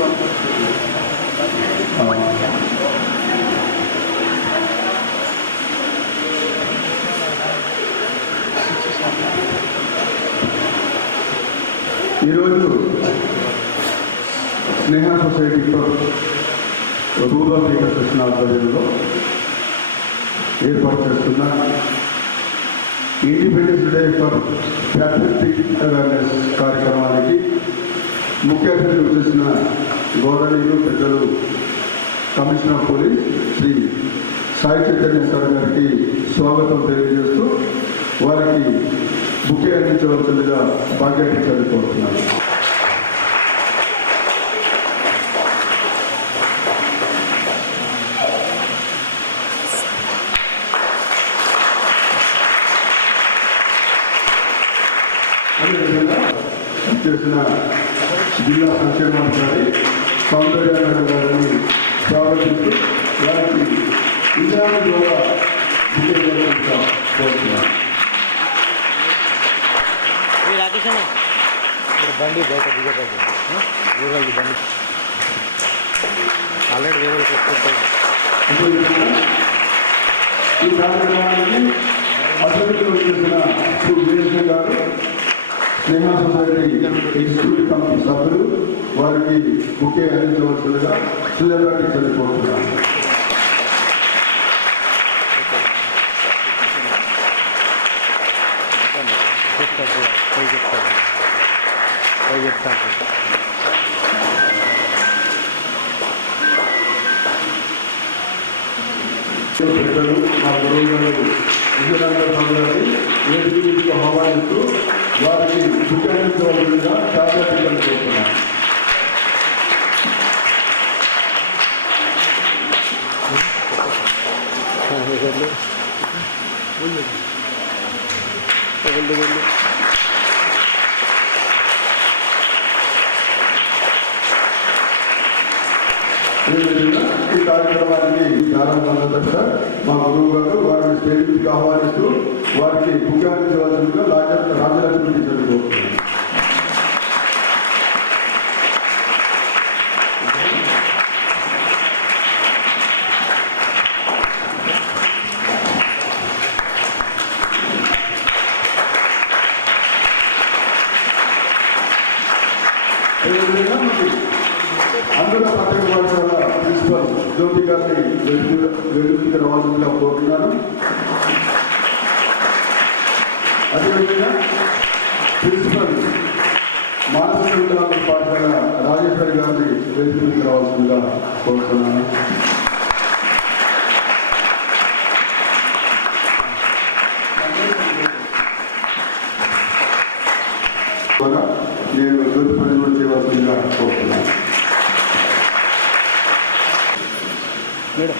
ఈరోజు స్నేహ సొసైటీతో rural reconstruction ఆధ్వర్యంలో ఏర్పాటు చేస్తున్న independence day for patriotic awareness కార్యక్రమానికి ముఖ్య అతిథులు చేసిన గౌరవనీయులు పెద్దలు commissioner of police Shri Sai Chaitanya sir గారికి స్వాగతం తెలియజేస్తూ వారికి బుకే అందించవలసిందిగా భాగ్యాన్ని చదువుకుంటున్నాను. అదేవిధంగా చేసిన జిల్లా సంక్షేమాధికారి సౌందర్యారాయణ గారిని స్వాగతిస్తూ వారికి ఇంద్రాణి ద్వారా బుకే కోరుతున్నాను. బండి బయట దిగదు బండి ఆల్రెడీ వేరే పెట్టుకుంటారు. ఈ కార్యక్రమానికి అతిథులు చేసిన శ్రీ వీరేశ్వర గారు స్నేహ సొసైటీ ఎగ్జిక్యూటివ్ కమిటీ సభ్యులు వారికి బుకే అందించవలసిందిగా శ్రీలంకకి చనిపోతున్నారు. పెద్దలు మా గురువు గారు విజయనగరం ఏడుగురికి ఆహ్వానిస్తూ వారికి బుకేంద్రవలసిందిగా చాలాటికలు కోరుతున్నాను. ఈ కార్యక్రమానికి ప్రారంభ మా గురువు గారు వారిని స్టేజ్ మీదకి ఆహ్వానిస్తూ వారికి బుక్కాందించవలసిందిగా రాజలక్ష్మి చదువుకుంటున్నారు. అందులో పట్టణ పాఠశాల ప్రిన్సిపల్ జ్యోతి గారిని వెలుగుకి రావాల్సిందిగా కోరుతున్నాను. అదేవిధంగా ప్రిన్సిపల్ మానసిక వికలాంగుల పాఠశాల రాజేశ్వరి గారిని వెలుగుకి రావాల్సిందిగా కోరుతున్నాను. నేను దుర్పరిణామం చేయవలసిందిగా కోరుతున్నాను. మేడం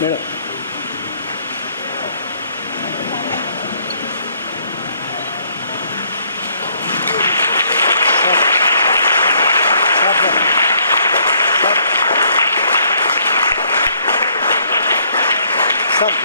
మేడం సార్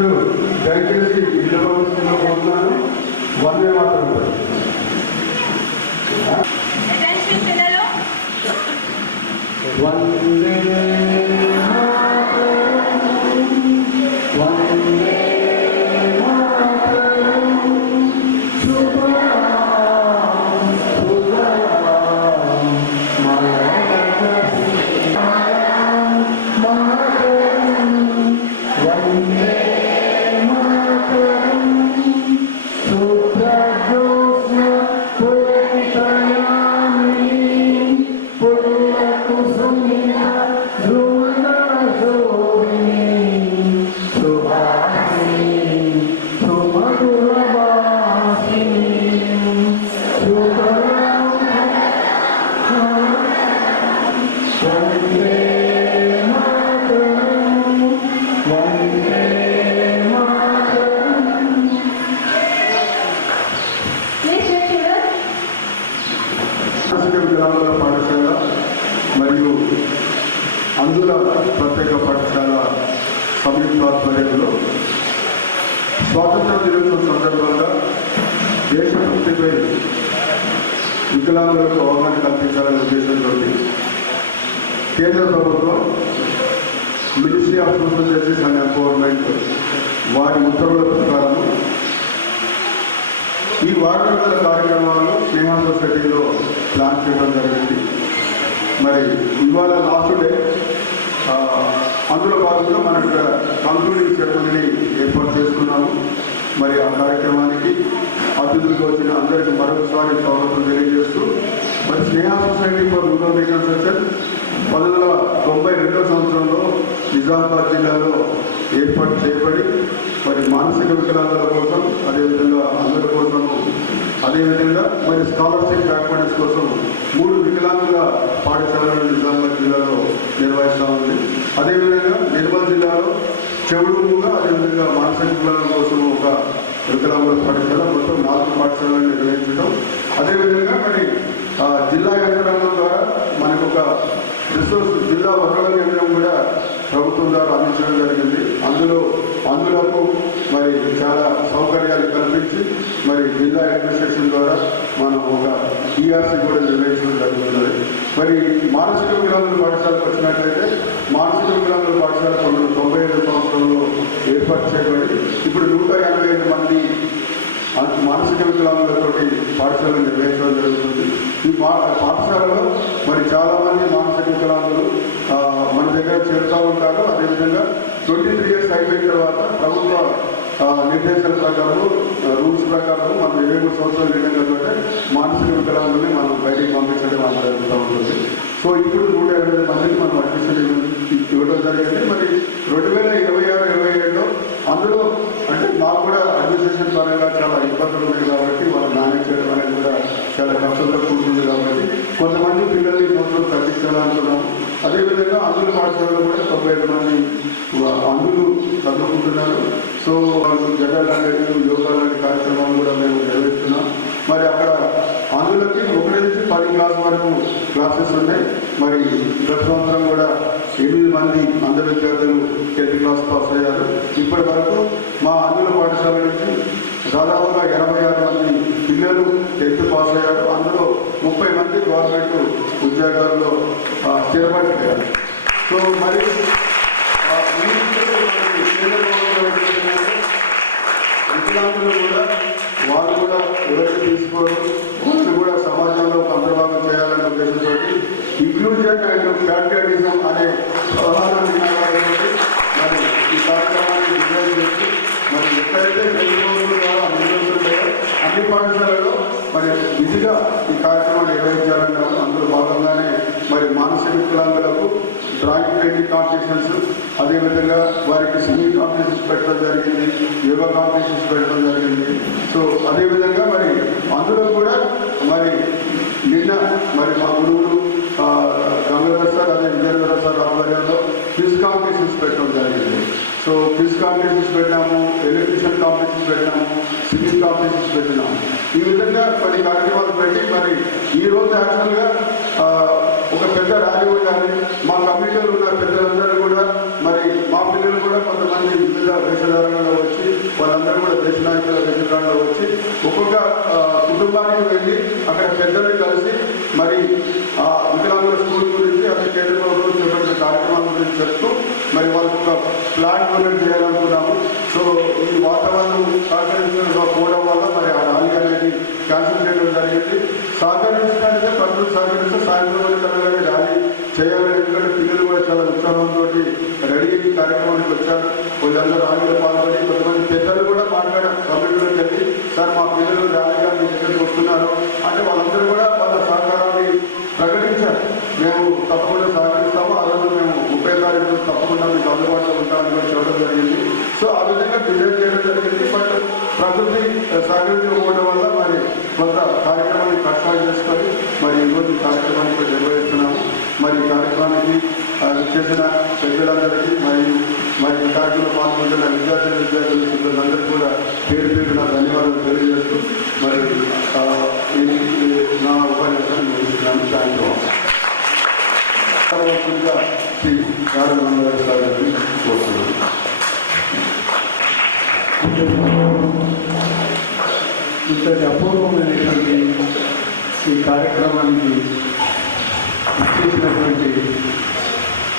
అందరూ దయచేసి ఇళ్ళ భవిష్యత్తులో పోతున్నాను వందే మాత్రం ఉంటుంది. Attention పిల్లలు. వందే వందే గ్రామాల పాఠశాల మరియు అందుల ప్రత్యేక పాఠశాల సంయుక్త ఆధ్వర్యంలో స్వాతంత్ర దినోత్సవం సందర్భంగా దేశభక్తిపై వికలాంగులకు అవగాహన కల్పించాలనే ఉద్దేశంతో కేంద్ర ప్రభుత్వం ministry of social justice and empowerment వారి ఉత్తర్వుల ప్రకారం ఈ వారం రోజుల కార్యక్రమాలు స్నేహ సొసైటీలో ప్లాన్ చేయడం జరిగింది. మరి ఇవాళ లాస్ట్ డే అందులో భాగంగా మనం ఇక్కడ కంక్లూడింగ్ సెరమనీని ఏర్పాటు చేసుకున్నాము. మరి ఆ కార్యక్రమానికి అతిథులకు వచ్చిన అందరికీ మరొకసారి స్వాగతం తెలియజేస్తూ మరి స్నేహ సొసైటీ ఫర్ రూరల్ రీకన్స్ట్రక్షన్ 1992 సంవత్సరంలో నిజామాబాద్ జిల్లాలో ఏర్పాటు చేయబడి మరి మానసిక వికలాంగుల కోసం అదేవిధంగా అందరి కోసము అదేవిధంగా మరి స్కాలర్షిప్ బ్యాక్వర్డ్స్ కోసం 3 వికలాంగుల పాఠశాలను నిజామాబాద్ జిల్లాలో నిర్వహిస్తూ ఉంది. అదేవిధంగా నిర్మల్ జిల్లాలో చెవుడుగా అదేవిధంగా మానసిక వికలాంగుల కోసం ఒక వికలాంగుల పాఠశాల మొత్తం 4 పాఠశాలను నిర్వహించడం. అదేవిధంగా మరి జిల్లా యంత్రాంగం ద్వారా మనకు ఒక రిసోర్స్ జిల్లా వనరుల కేంద్రం కూడా ప్రభుత్వం ద్వారా అందించడం జరిగింది. అందులకు మరి చాలా సౌకర్యాలు కల్పించి మరి జిల్లా అడ్మినిస్ట్రేషన్ ద్వారా మనం ఒక ఈఆర్సీ కూడా నిర్వహించడం జరుగుతుంది. మరి మానసిక వికలాంగుల పాఠశాలకు వచ్చినట్లయితే మానసిక వికలాంగుల పాఠశాల 1995 సంవత్సరంలో ఏర్పాటు చేయబడి ఇప్పుడు 185 మంది మానసిక వికలాంగులతోటి పాఠశాలను నిర్వహించడం జరుగుతుంది. ఈ పాఠశాలలో మరి చాలామంది మానసిక వికలాంగులు మన దగ్గర చేరుతూ ఉంటారు. అదేవిధంగా 23 years అయిపోయిన తర్వాత ప్రభుత్వ నిర్దేశాల ప్రకారం రూల్స్ ప్రకారం మనం 23 సంవత్సరాలు నిండినట్లయితే మానసిక వికలాంగుల్ని మనం బయటికి పంపించడం మనం జరుగుతూ ఉంటుంది. సో ఇప్పుడు 185 మందికి మనం అడ్మిషన్ ఇవ్వడం జరిగింది. మరి 2026-27లో అందులో అంటే మాకు కూడా అడ్మినిస్ట్రేషన్ పరంగా చాలా ఇబ్బందులు ఉన్నాయి కాబట్టి వాళ్ళు మేనేజ్ చేయడం అనేది కూడా చాలా కష్టంతో కూడుతుంది కాబట్టి కొంతమంది పిల్లల్ని సంవత్సరం తగ్గించాలనుకున్నాం. అదేవిధంగా అందుల పాఠశాలలో కూడా 95 మంది అందులు చదువుకుంటున్నారు. సో వాళ్ళు జగన్ యోగా లాంటి కార్యక్రమాలు కూడా మేము నిర్వహిస్తున్నాం. మరి అక్కడ అందులకి 1 నుంచి 10 క్లాస్ వరకు క్లాసెస్ ఉన్నాయి. మరి గత సంవత్సరం కూడా 8 మంది అంధ విద్యార్థులు 10th క్లాస్ పాస్ అయ్యారు. ఇప్పటి వరకు మా అందుల పాఠశాల నుంచి దాదాపుగా 86 మంది పిల్లలు 10th పాస్ అయ్యారు. అందులో 30 మంది గవర్నమెంట్ ఉద్యోగాల్లో స్థిరపడిపోయారు. సో మరి వికలాంగులు కూడా వాళ్ళు కూడా ఎవరికి తీసుకోవడం వాళ్ళు కూడా సమాజంలో అంతర్భాగం చేయాలనే ఉద్దేశంతో ఇంక్లూజన్ అండ్ ప్యాట్రియాటిజం అనే ప్రధాన నినాదాలతో మరి ఈ కార్యక్రమాన్ని డిజైన్ చేసి మరి ఎక్కడైతే అన్ని పాఠశాలలో మరి విధిగా ఈ కార్యక్రమాన్ని నిర్వహించాలన్నారు. అందులో భాగంగానే మరి మానసిక వికలాంగులకు డ్రాయింగ్ పెయింటింగ్ కాంపిటీషన్స్, అదేవిధంగా వారికి సింగింగ్ కాంపిటీషన్స్ పెట్టడం జరిగింది, యోగా కాంపిటీషన్స్ పెట్టడం జరిగింది. సో అదేవిధంగా మరి అందులో కూడా మరి నిన్న మరి మా గురువులు గంగాధర్ సార్ అదే విజయేంద్ర సార్ ఆధ్వర్యంలో క్విజ్ కాంపిటీషన్స్ పెట్టడం జరిగింది. సో క్విజ్ కాంపిటీషన్స్ పెట్టాము, ఎలక్ట్రిషియన్ కాంపిటీషన్స్ పెట్టాము, సింగింగ్ కాంపిటీషన్స్ పెట్టినాము. ఈ విధంగా 10 కార్యక్రమాలు పెట్టి మరి ఈరోజు యాక్చువల్గా ఒక పెద్ద ర్యాలీ ఉండాలి. మా కమిటీలో ఉన్న పెద్దలందరూ కూడా మరి మా పిల్లలు కూడా కొంతమంది వివిధ వేషధారణలో వచ్చి వాళ్ళందరూ కూడా దేశ నాయకుల వేషధారణలో వచ్చి ఒక్కొక్క కుటుంబానికి వెళ్ళి అక్కడ పెద్దల్ని కలిసి మరి వికలాంగుల స్కూల్ గురించి అదే కేంద్ర ప్రభుత్వం చేపట్టిన కార్యక్రమాల గురించి చెప్తూ మరి వాళ్ళకు ఒక ప్లాన్ డొనేట్ చేయాలనుకున్నాము. సో ఈ వాతావరణం సహకరించకపోవడం వల్ల మరి ఆ ర్యాలీ అనేది క్యాన్సిల్ చేయడం జరిగింది. సహకరించడానికి ప్రకృతి సహకరిస్తే సాయంత్రం తరగతి ర్యాలీ చేయాలని, ఎందుకంటే పిల్లలు కూడా చాలా ఉత్సాహంతో రెడీ అయ్యి కార్యక్రమానికి వచ్చారు. వాళ్ళందరూ ర్యాలీలో పాల్గొని కొంతమంది పెద్దలు కూడా మాట్లాడారు కమిటీలోకి వెళ్ళి, సార్ మా పిల్లలు ర్యాలీగా మీ దగ్గరికి వస్తున్నారు అంటే వాళ్ళందరూ కూడా వాళ్ళ సహకారాన్ని ప్రకటించారు. మేము తప్పకుండా సహకరిస్తాము, ఆ రోజు మేము 30 తారీఖు తప్పకుండా మీకు అందుబాటులో ఉంటామని కూడా చెప్పడం జరిగింది. సో ఆ విధంగా డిజైన్ చేయడం జరిగింది. బట్ ప్రకృతి సహకరించకపోవడం వల్ల మరి కొంత కార్యక్రమాన్ని కష్టాలు చేసుకొని మరి ఈరోజు కార్యక్రమాన్ని నిర్వహిస్తున్నాము. మరి ఈ కార్యక్రమానికి చేసిన పెద్దలందరికీ మరి ఈ కార్యక్రమంలో పాల్గొంటున్న విద్యార్థులు సిబ్బందిందరికీ కూడా పేరు పేరున ధన్యవాదాలు తెలియజేస్తూ మరి నా ఉపన్యాసాన్ని ముగిస్తున్నాను. సాయంత్రం శ్రీ రాజమండ్రి గారిని కోరుతున్నాను. ఇంతటి అపూర్వమైనటువంటి ఈ కార్యక్రమానికి ఇచ్చేసినటువంటి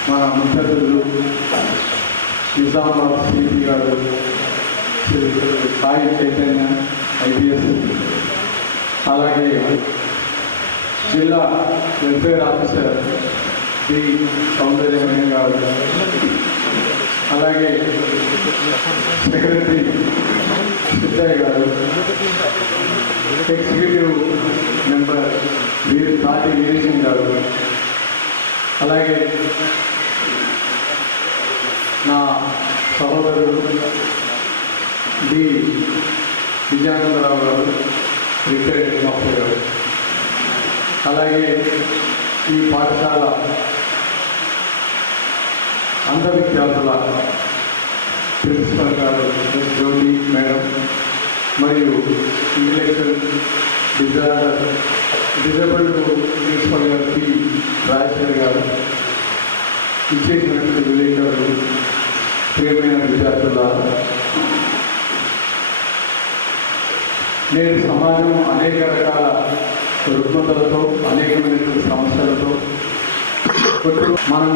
మన ముఖ్యతులు నిజామాబాద్ సిపి గారు శ్రీ సాయి చైతన్య IPS, అలాగే జిల్లా వెల్ఫేర్ ఆఫీసర్ డి సౌందర్యమణి గారు, అలాగే సెక్రటరీ సిద్ధయ్య గారు, ఎగ్జిక్యూటివ్ మెంబర్ తాటి వీరేశం గారు, అలాగే నా సహోదరుడు డి విజయానందరావు గారు, రిటైర్డ్ డాక్టర్ గారు, అలాగే ఈ పాఠశాల అంధ విద్యార్థుల ప్రిన్సిపల్ గారు జ్యోతి మేడం మరియు ఇంటలెక్చువల్ డిజేబుల్డ్ ప్రిన్సిపల్ గారు పి రాజేశ్వరి గారు, ఇచ్చేసినటువంటి విలేకరులు, ప్రియమైన విద్యార్థుల, నేడు సమాజం అనేక రకాల రుగ్మతలతో అనేకమైనటువంటి సమస్యలతో మనం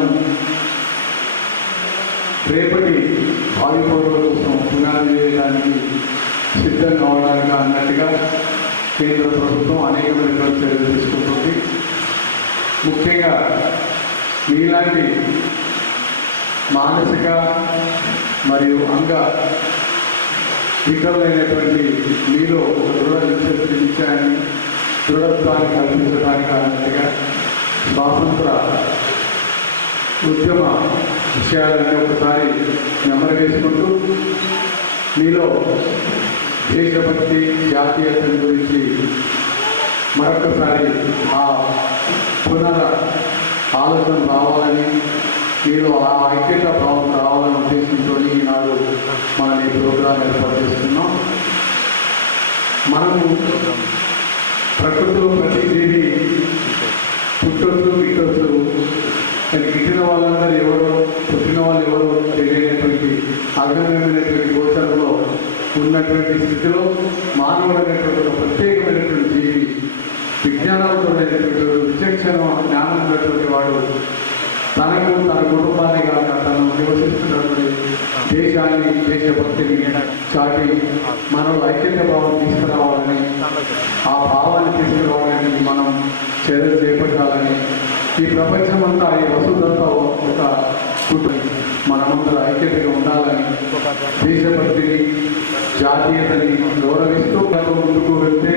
రేపటి భావి పౌరుల కోసం పునాది వేయడానికి సిద్ధం కావడానికి అన్నట్టుగా కేంద్ర ప్రభుత్వం అనేకమైనటువంటి చర్యలు తీసుకుంటుంది. ముఖ్యంగా మీలాంటి మానసిక మరియు అంగ వికలమైనటువంటి మీలో ఒక దృఢాన్ని దృఢత్వాన్ని కల్పించడానికి అన్నట్టుగా స్వాతంత్ర ఉద్యమ విషయాలన్నీ ఒకసారి నెమరవేసుకుంటూ మీలో దేశభక్తి జాతీయత గురించి మరొకసారి ఆ పునర ఆలోచన రావాలని, మీరు ఆ ఐక్యత భావం రావాలని ఉద్దేశంతో ఈనాడు మనం ఈ ప్రోగ్రాం ఏర్పాటు చేస్తున్నాం. మనము ప్రకృతిలో ప్రతి జీవి పుట్టొచ్చు గిట్టొచ్చు, కానీ గిట్టిన వాళ్ళందరూ ఎవరో పుట్టిన వాళ్ళు ఎవరో తెలియనటువంటి అగమ్యమైనటువంటి గోచరంలో ఉన్నటువంటి స్థితిలో మానవుడు అనేటువంటి ఒక ప్రత్యేకమైనటువంటి జీవి, విజ్ఞానంతో విచక్షణ జ్ఞానం ఉన్నటువంటి వాడు తనకు తన కుటుంబాన్ని కాక తను నివసిస్తున్నటువంటి దేశాన్ని దేశభక్తిని చాటి మనలో ఐక్యత భావం తీసుకురావాలని, ఆ భావాన్ని తీసుకురావాలని మనం చర్యలు చేపట్టాలని, ఈ ప్రపంచమంతా ఈ వసుదంతా ఒక కుటుంబం మనమందరూ ఐక్యతగా ఉండాలని, దేశభక్తిని జాతీయతని గౌరవిస్తూ ముందుకు వెళ్తే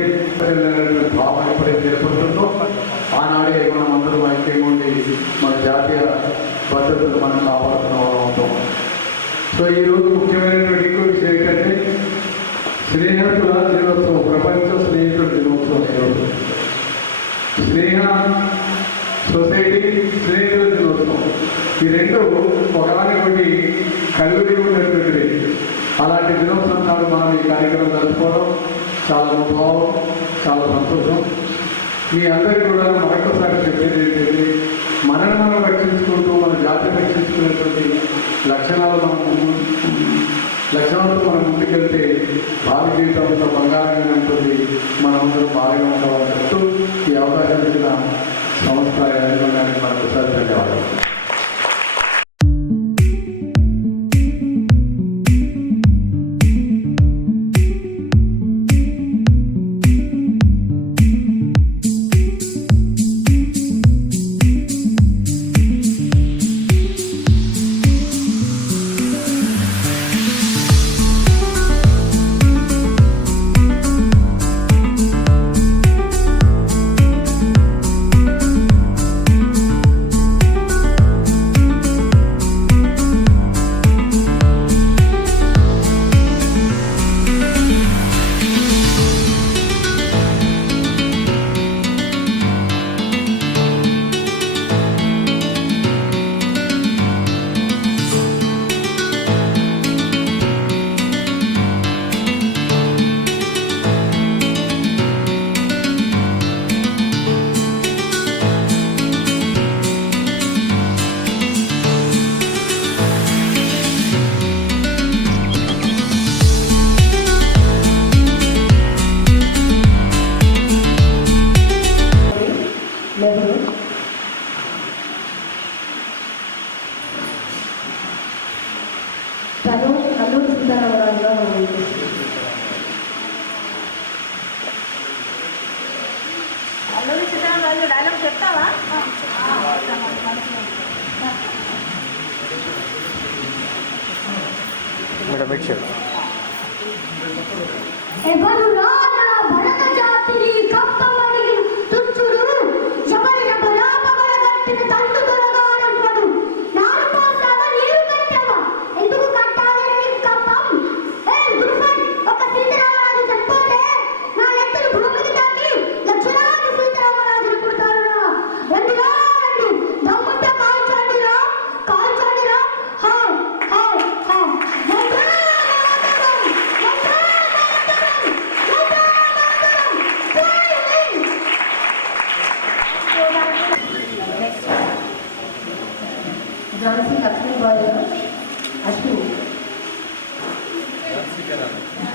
భావం ఎప్పుడైతే ఏర్పడుతుందో ఆనాడే మనం అందరూ ఐక్యంగా ఉండి మన జాతీయ భద్రతను మనం కాపాడుతున్న వాళ్ళం అవుతాం. సో ఈరోజు ముఖ్యమైనటువంటి ఇంకో విషయం ఏంటంటే స్నేహితుల దినోత్సవం, ప్రపంచ స్నేహితుల దినోత్సవం. ఈరోజు స్నేహ సొసైటీ స్నేహితుల దినోత్సవం, ఈ రెండు ఒకదానికొకటి కలిగి ఉన్నటువంటిది. అలాంటి దినోత్సవం నాడు మనం ఈ కార్యక్రమం జరుపుకోవడం చాలా భావం, చాలా సంతోషం. మీ అందరికీ కూడా మరొకసారి చెప్పేది ఏంటంటే మనల్ని మనం రక్షించుకుంటూ మన జాతిని రక్షించుకునేటువంటి జీవితంతో బంగారంగా ఉంటుంది, మనమందరం బాగా ఉంటామని చెప్తూ ఈ అవకాశం ఇచ్చిన సంస్థ యాజమాన్యానికి మరొకసారి ధన్యవాదాలు. తను అల్లూరి సీతారామరాజుగా ఉంది. అల్లూరి సీతారామరాజు డైలాగ్ చెప్తావా? మేడం ఇటు సైడ్. ఎవరు రాజా భరత జాతిని కప్పమడిగిన తుచ్చుడు ఎవరిన బరాబర కట్టిన తండ్రి దొరగానప్పుడు నారు పోసావా నీరు కట్టావా ఎందుకు కట్టాలి నీకు కప్పం? ఏ దుర్ఫన్ ఒక సీతారామరాజు చనిపోతే నా ఎత్తులు భూమికి తాకి లక్షలాది సీతారామరాజులు పుడతారురా. రండిరా రండి, దమ్ముంటే కాల్చండిరా కాల్చండిరా. హా హా హా ఝాన్సీ లక్ష్మీబాయి అశ్విని.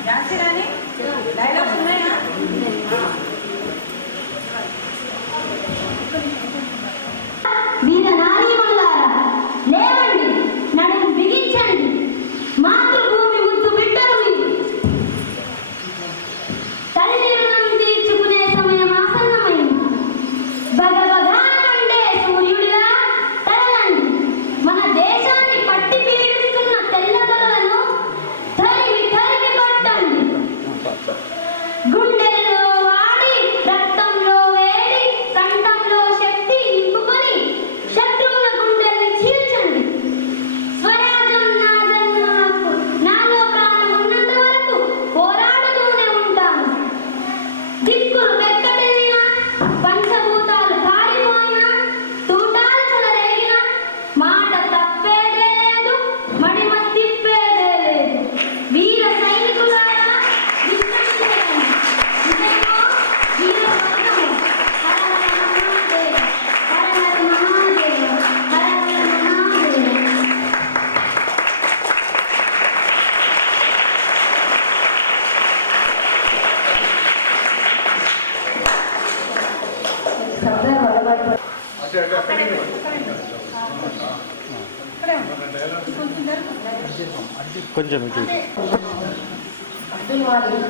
ఝాన్సీ రాణి డైలాగ్స్ ఉన్నాయా? వీర నారీమణులారా లేవండి, నడుము బిగించండి, మాతృభూమి ముద్దు బిడ్డలు మీరు. తల్లి రుణం తీర్చుకునే సమయం ఆసన్నమైంది. భగవగానండే సూర్యుడిలా తరలండి. మన దేశాన్ని పట్టి పీడిస్తున్న తెల్లదొరలను తరిమి తరిమి కొట్టండి. గుండెల్లో వాడి రక్తంలో వేడి కంఠంలో శక్తి నింపుకొని శత్రువుల గుండెల్ని చీల్చండి. స్వరాజ్యం నా జన్మ హక్కు, నాలో ప్రాణం ఉన్నంత వరకు పోరాడుతూనే ఉంటాను. దిక్కులు వెక్కడినా పంచభూతాలు పారిపోయినా తూటాలు చెలరేగినా మాట తప్పేదే లేదు, మడిమ తిప్పేదే లేదు. వీర సైనికులారా విశ్రమించండి. ఇదేమో వీర స్వర్గము. హర హర మహాదేవ, హర హర మహాదేవ, హర హర మహాదేవ. సర్దార్ వల్లభాయ్ పటేల్ కొంచెం ఇటు ఇటు. అబ్దుల్ మాలిక్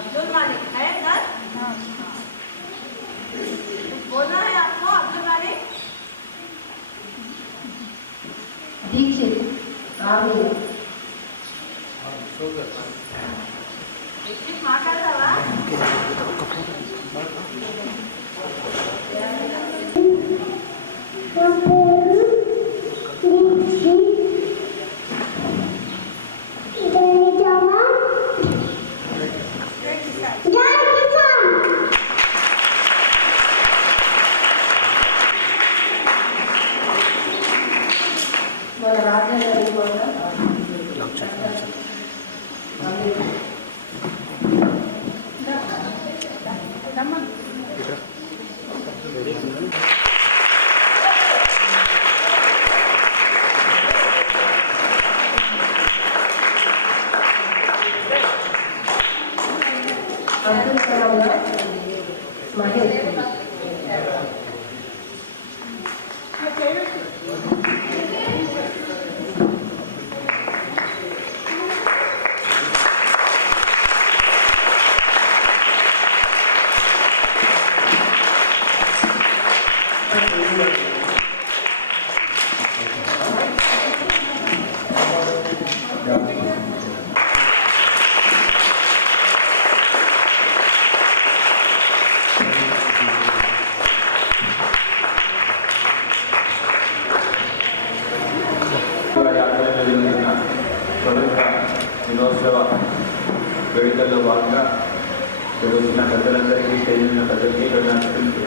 अब्दुल मालिक है सर? बोलना है आपको अब्दुल मालिक? దీక్షిత్ రామయ్య మాట్లాడతావా? మన రాజ్యాంగ దినోత్సవ వేడుకల్లో భాగంగా ఇక్కడ వచ్చిన పెద్దలందరికీ తెలియని పెద్దలకి ఇక్కడ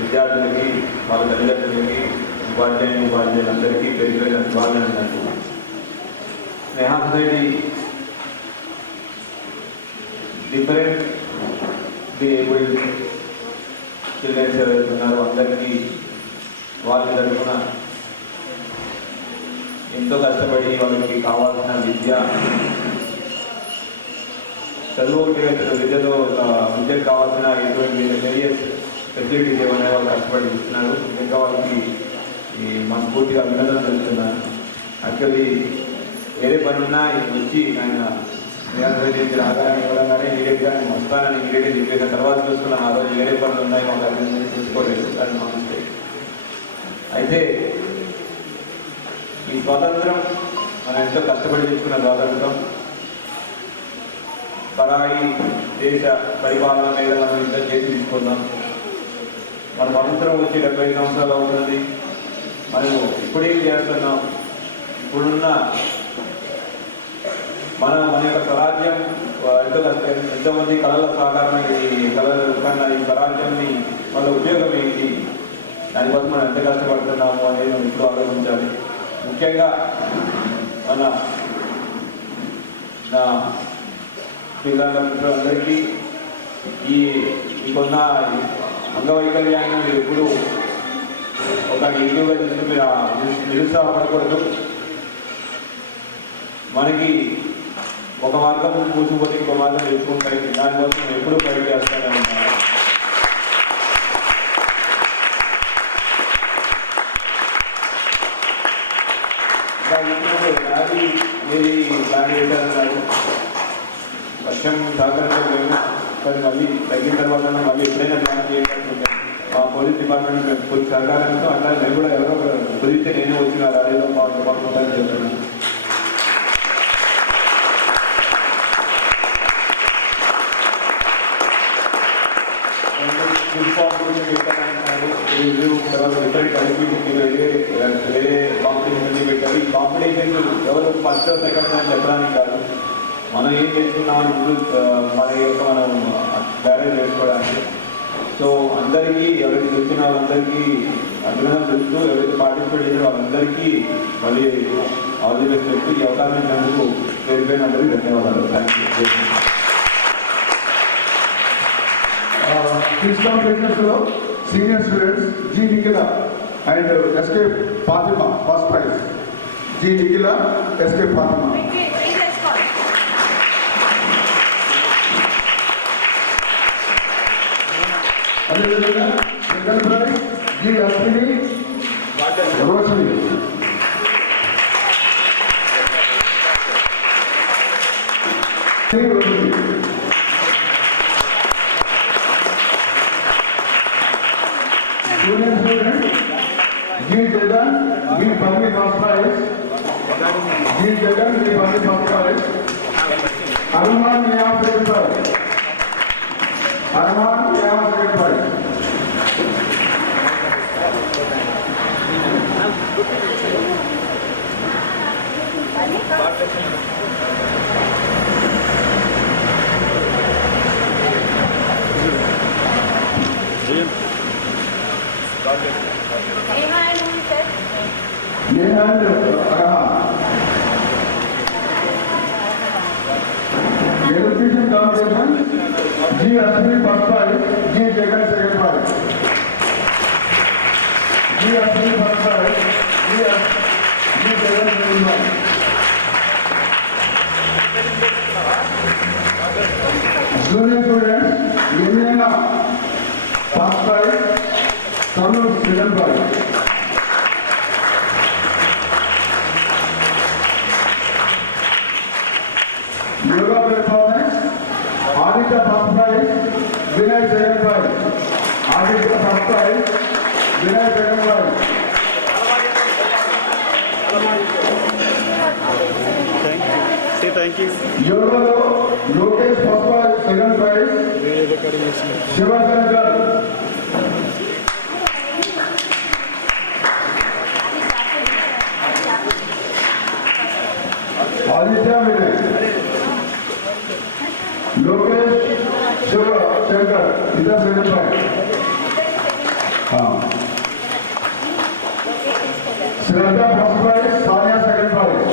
విద్యార్థులకి వాళ్ళ తల్లిదండ్రులకి ఉపాధ్యాయులందరికీ పెరిగిన స్వాగతం. స్నేహ సొసైటీ డిఫరెంట్ ఏబుల్డ్ చిల్డ్రన్స్ ఎవరైతే ఉన్నారో అందరికీ వాళ్ళ తరఫున ఎంతో కష్టపడి వాళ్ళకి కావాల్సిన విద్యకు కావాల్సిన ఎటువంటి వేరియస్ ఫెసిలిటీస్ ఏమైనా వాళ్ళు కష్టపడి ఇస్తున్నారు. ఇంకా వాళ్ళకి ఈ మనస్ఫూర్తిగా అభినందన తెలుస్తున్నాను. యాక్చువల్లీ వేరే పని ఉన్నా వచ్చి ఆయన రాగానే ఇవ్వగానే ఇమీడియట్గా నేను వస్తానని ఇమీడియట్గా చెప్పేసిన తర్వాత చూస్తున్నాను. ఆ రోజు వేరే పనులు ఉన్నాయి మాకు అభినందన చూసుకోలేదు. అది మా మిస్టేక్. అయితే ఈ స్వాతంత్రం మనం ఎంతో కష్టపడి తీసుకున్న స్వాతంత్రం పరాయి దేశ పరిపాలన మీద మనం ఇంత చేసి తీసుకున్నాం. మన స్వాతంత్రం వచ్చి 75 సంవత్సరాలు అవుతుంది. మనం ఇప్పుడేం చేస్తున్నాం? ఇప్పుడున్న మన యొక్క స్వరాజ్యం ఎంతోమంది కళల సాధారణ కళల కన్నా ఈ స్వరాజ్యాన్ని వాళ్ళ ఉద్యోగం ఏంటి, దానికోసం మనం ఎంత కష్టపడుతున్నాము అనేది మనం ఇప్పుడు ఆలోచించాలి. ముఖ్యంగా మన నా పిల్లలందరికీ ఇంకొన్న అంగవైకల్యాన్ని మీరు ఎప్పుడు ఒక నెగిటివ్గా చూసి మీరు నిరుత్సాహపడకూడదు. మనకి ఒక మార్గం కూర్చుపోతే ఇంకో మార్గం తెచ్చుకుంటాయి. దానికోసం ఎప్పుడు బయట చేస్తూనే ఉంటారు. మీరు ప్లాన్ చేశారన్నారు. వర్షం సహకరించలేము, కానీ మళ్ళీ తగ్గిన తర్వాత మళ్ళీ ఎప్పుడైనా ప్లాన్ చేయాలనుకుంటే మా పోలీస్ డిపార్ట్మెంట్ పోలీస్ సహకారంతో అట్లా నేను కూడా ఎవరో కుదిరితే నేనే వచ్చిన ర్యాలీలో పాల్గొంటానని చెప్తున్నాను. డిఫరెంట్ యాక్టివిటీస్ వేరే కాంపిటీషన్ పెట్టారు. ఈ కాంపిటీషన్ ఎవరు ఫస్ట్ సెకండ్ అని చెప్పడానికి కాదు, మనం ఏం చేసుకున్నామని ముందు మన యొక్క మనం బ్యారేజ్ చేసుకోవడానికి. సో అందరికీ ఎవరైతే చూసిన వాళ్ళందరికీ అభినందన తెలుస్తూ ఎవరైతే పార్టిసిపేట్ చేసిన వాళ్ళందరికీ మళ్ళీ ఆల్ ది బెస్ట్ చెప్తూ ఈ అవకాశం ఇచ్చినందుకు పేరు అందరికీ ధన్యవాదాలు. Thank you. లో senior students G Nikhila and SK Fathima first prize. G Nikhila, SK Fathima. అదేవిధంగా second prize G Ashwini Roshini. Junior student G. Jagan, G. Bhavni first prize. G. Jagan, G. Bhavni first prize. Arman Mia second prize. Arman Mia second prize. Education competition G. Ashwini first prize, G. Jagan second prize. G. Ashwini first prize, G. Jagan second prize. Junior students Yelena first prize, Tanu second prize. Yoga performance, Aditya first prize, Vinay second prize. Aditya first prize, Vinay second prize. యోగాలో Lokesh first prize, second prize Shivashankar. Aditya Vinay, Lokesh Shivashankar ఇద్దరు second prize. Shraddha first prize, Saniya second prize.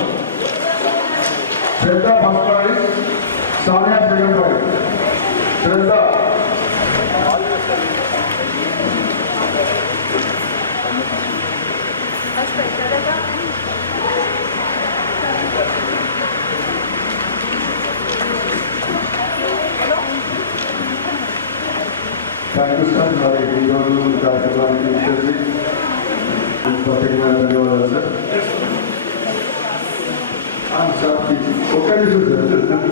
Shraddha first prize, Saniya second prize. Shraddha thank you sir. మరి ఈరోజు కార్యక్రమానికి వచ్చేసి ప్రత్యేకమైన ధన్యవాదాలు sir. Sir ఒక్క నిమిషం సార్.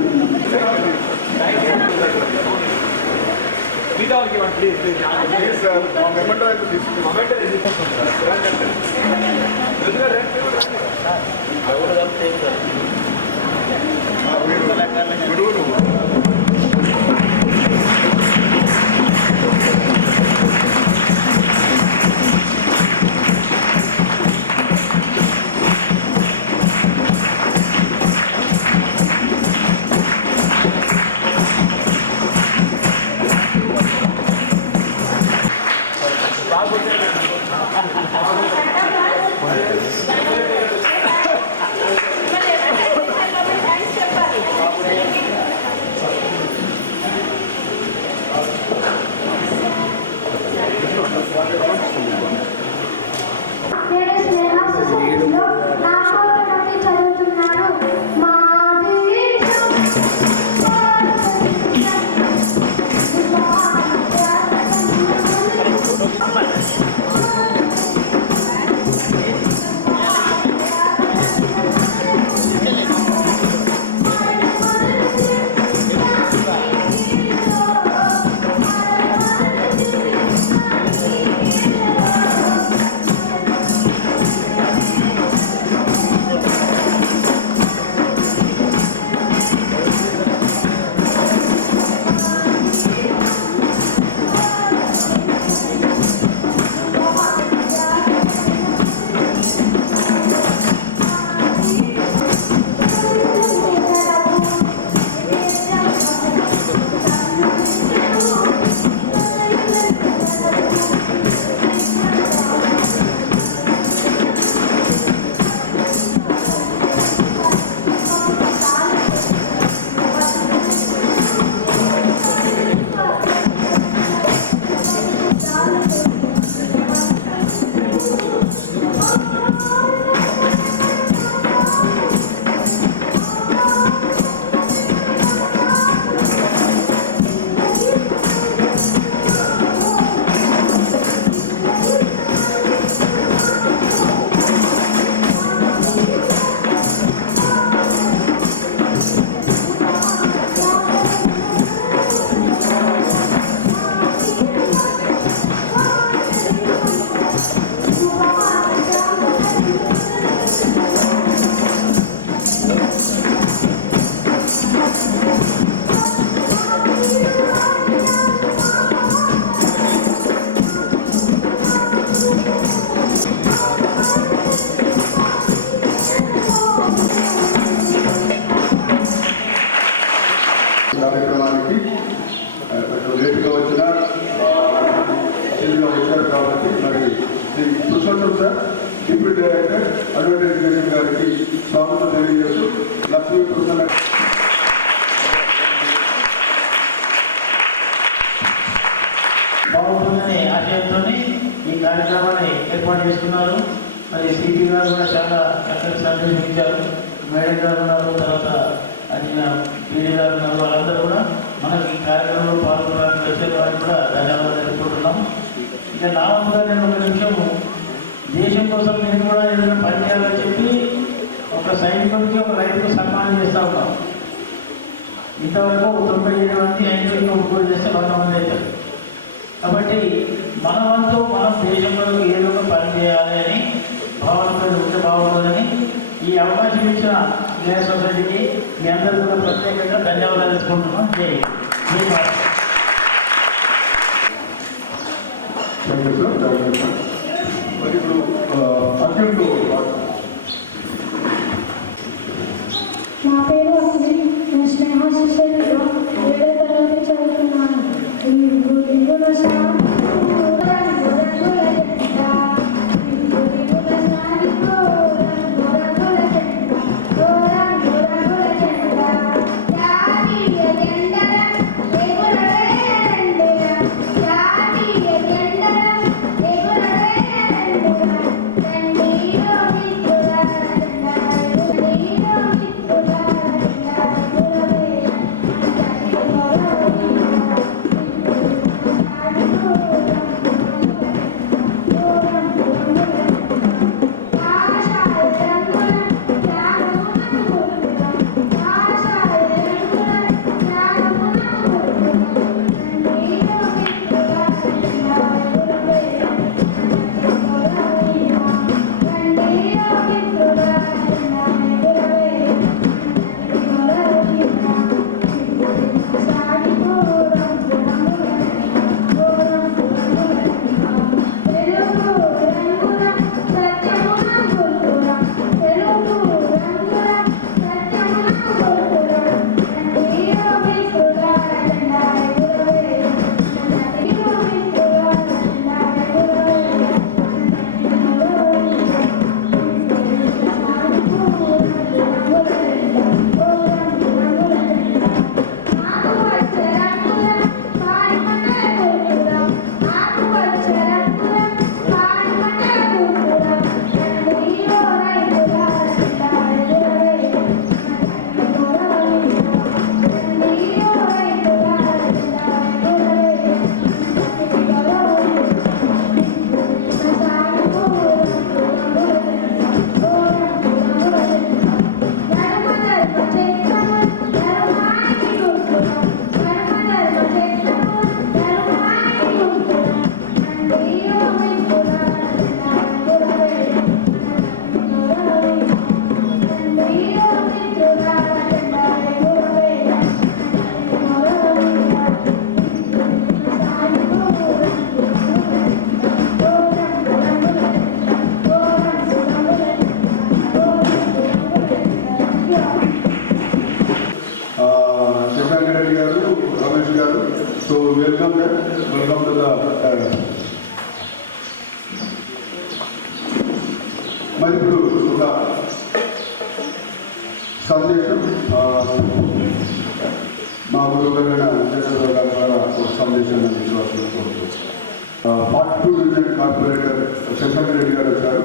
నేను స్నేహ సొసైటీలో 4వ తరగతి చదువుతున్నాను. మా దేశం కార్యక్రమానికి లేటుగా వచ్చిన అతిథిగా వచ్చారు కాబట్టి మరి Purushottam sir deputy director advertisement గారికి స్వాగతం తెలియజేస్తూ లక్ష్మీ ప్రసన్న బాగుంటుందనే ఆశయంతో ఈ కార్యక్రమాన్ని ఏర్పాటు చేస్తున్నారు. మరి సిపి గారు కూడా చాలా చక్కటి సందేశం ఇచ్చారు. మేడం గారు ఉన్నారు, తర్వాత అన్ని పీడీ గారు ఉన్నారు. వాళ్ళందరూ కూడా మనకి ఈ కార్యక్రమంలో పాల్గొనడానికి వచ్చే వారికి కూడా ధన్యవాదాలు తెలుపుకుంటున్నాం. ఇక నా వంతుగా నేను ఒక నిమిషము దేశం కోసం నేను కూడా ఏదైనా పని చేయాలని చెప్పి ఒక సైనికుడికి ఒక రైతుకు సన్మానం చేస్తూ ఉన్నాం. ఇంతవరకు 97 మంది ఐదుగురికి ఒప్పుకోలు చేస్తే 100 మంది అవుతారు. కాబట్టి మన వంతు మనం దేశంలో ఏదో ఒక పని చేయాలి అని భావనతో ఉంటే బాగుంటుందని ఈ అవకాశం ఇచ్చిన న్యాయ సొసైటీకి మీ అందరూ కూడా ప్రత్యేకంగా ధన్యవాదాలు తెలుసుకుంటున్నాం. జై Bharat. Thank you sir, thank you sir. మరి ఇప్పుడు అర్జున్తో నా పేరు అశ్విని. నేను స్నేహ సొసైటీలో 7వ తరగతి చదువుతున్నాను. శశాంకరెడ్డి గారు, రమేష్ గారు. సో వెల్కమ్ టు ద మరి ఇప్పుడు ఒక సందేశం మా గురువుగారైన చంద్రబాబు గారి ద్వారా ఒక సందేశాన్ని అందించవలసిన కోరుతున్నాను. 42 డివిజన్ కార్పొరేటర్ శశాంకరెడ్డి గారు వచ్చారు.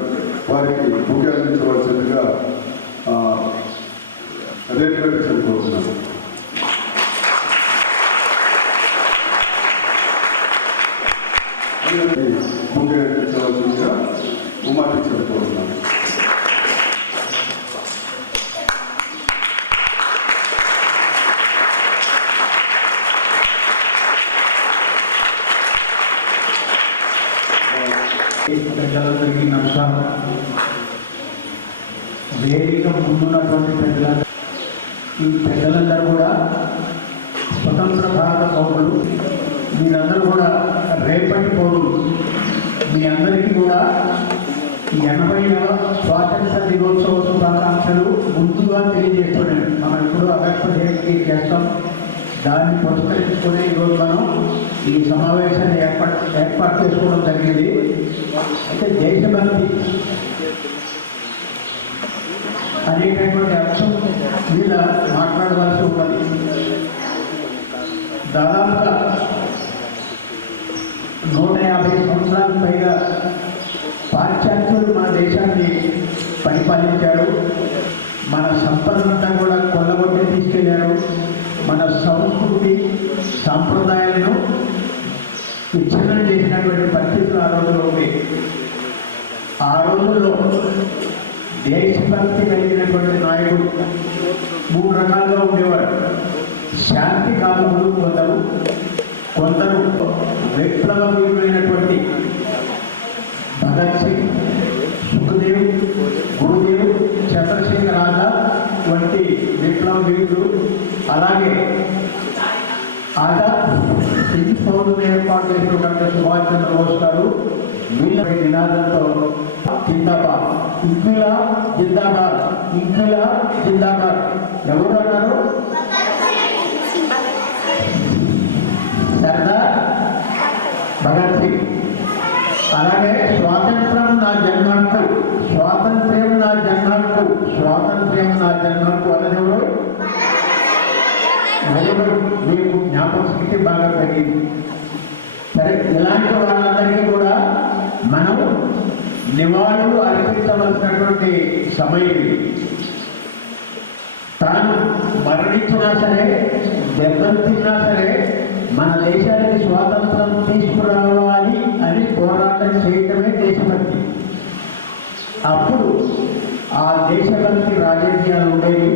వారికి ముఖ్య అందించవలసిందిగా రేట్ కమిషన్ కోరుతున్నాను. ముఖ్య అందించవలసిందిగా ఉమా టీచర్ కోరుతున్నాను. పెద్దలందరికీ నమస్కారం. వేదిక ముందున్నటువంటి పెద్దలందరూ, ఈ పెద్దలందరూ కూడా స్వతంత్ర భారత పౌరులు. మీరందరూ కూడా రేపటి పౌరులు. మీ అందరికీ కూడా 80వ స్వాతంత్ర దినోత్సవ శుభాకాంక్షలు ముందుగా తెలియజేస్తున్నాను. మనం ఇప్పుడు ఆగస్టు 17కి చేస్తాం. దాన్ని పురస్కరించుకొని ఈరోజు మనం ఈ సమావేశాన్ని ఏర్పాటు చేసుకోవడం జరిగింది. అయితే దేశభక్తి అనేటటువంటి అంశం మీద మాట్లాడవలసి ఉన్నది. దాదాపుగా 150 సంవత్సరాలకు పైగా పాశ్చాత్యులు మన దేశాన్ని పరిపాలించారు. మన సంపదనంతా కూడా కొల్లగొట్టి తీసుకెళ్లారు. మన సంస్కృతి సాంప్రదాయాలను విచ్ఛిన్నం చేసినటువంటి పరిస్థితులు ఆ రోజుల్లో ఉంది. ఆ రోజుల్లో దేశభక్తి కలిగినటువంటి నాయకుడు 3 రకాలుగా ఉండేవాడు. శాంతి కాముకులు కొందరు విప్లవీయులైనటువంటి భగత్ సింగ్, సుఖదేవ్, గురుదేవ్, చంద్రశేఖర్ ఆజాద్, వంటి విప్లవ వీరులు, అలాగే ఆజాద్ హింద్ ఫౌండ్ ఏర్పాటు చేసిన డాక్టర్ సుభాష్ చంద్రబోస్ గారు వీళ్ళ నినాదంతో జిందాబాద్, ఇంక్విలాబ్ జిందాబాద్, ఇంక్విలాబ్ జిందాబాద్ ఎవరు అన్నారు? సర్దార్ భగత్ సింగ్. అలాగే స్వాతంత్రం నా జన్మ హక్కు, స్వాతంత్ర్యం నా జన్మ హక్కు, స్వాతంత్ర్యం నా జన్మ హక్కు అన్నదెవరు? మీకు జ్ఞాపక శక్తి బాగా పెరిగింది. సరే, ఇలాంటి వాళ్ళందరికీ కూడా మనం నివాళులు అర్పించవలసినటువంటి సమయం. తాను మరణించినా సరే, దెబ్బలు తిన్నా సరే, మన దేశానికి స్వాతంత్రం తీసుకురావాలి అని పోరాటం చేయటమే దేశభక్తి. అప్పుడు ఆ దేశభక్తి రాజకీయాలు ఉండేవి.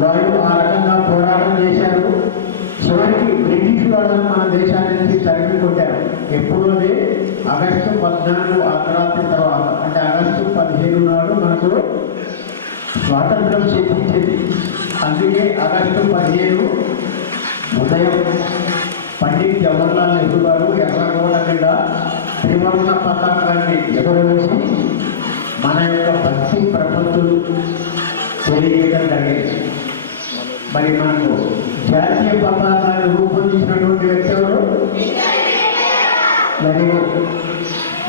వారు ఆ రకంగా పోరాటం చేశారు. చివరికి బ్రిటిష్ వాళ్ళని మన దేశాన్ని నుంచి తరిమి కొట్టారు. ఎప్పుడోదే ఆగస్టు 14 అర్ధరాత్రి తర్వాత, అంటే ఆగస్టు 15 నాడు మనకు స్వాతంత్రం సిద్ధించింది. అందుకే ఆగస్టు 15 ఉదయం పండిత్ జవహర్లాల్ నెహ్రూ గారు ఎర్రగోడ మీద త్రివర్ణ పతాకాన్ని ఎగురవేసి మన యొక్క భక్తి ప్రపత్తులు తెలియజేయడం జరిగింది. మరి మనకు జాతీయ పతాకాన్ని రూపొందించినటువంటి వ్యక్తి ఎవరు? మరి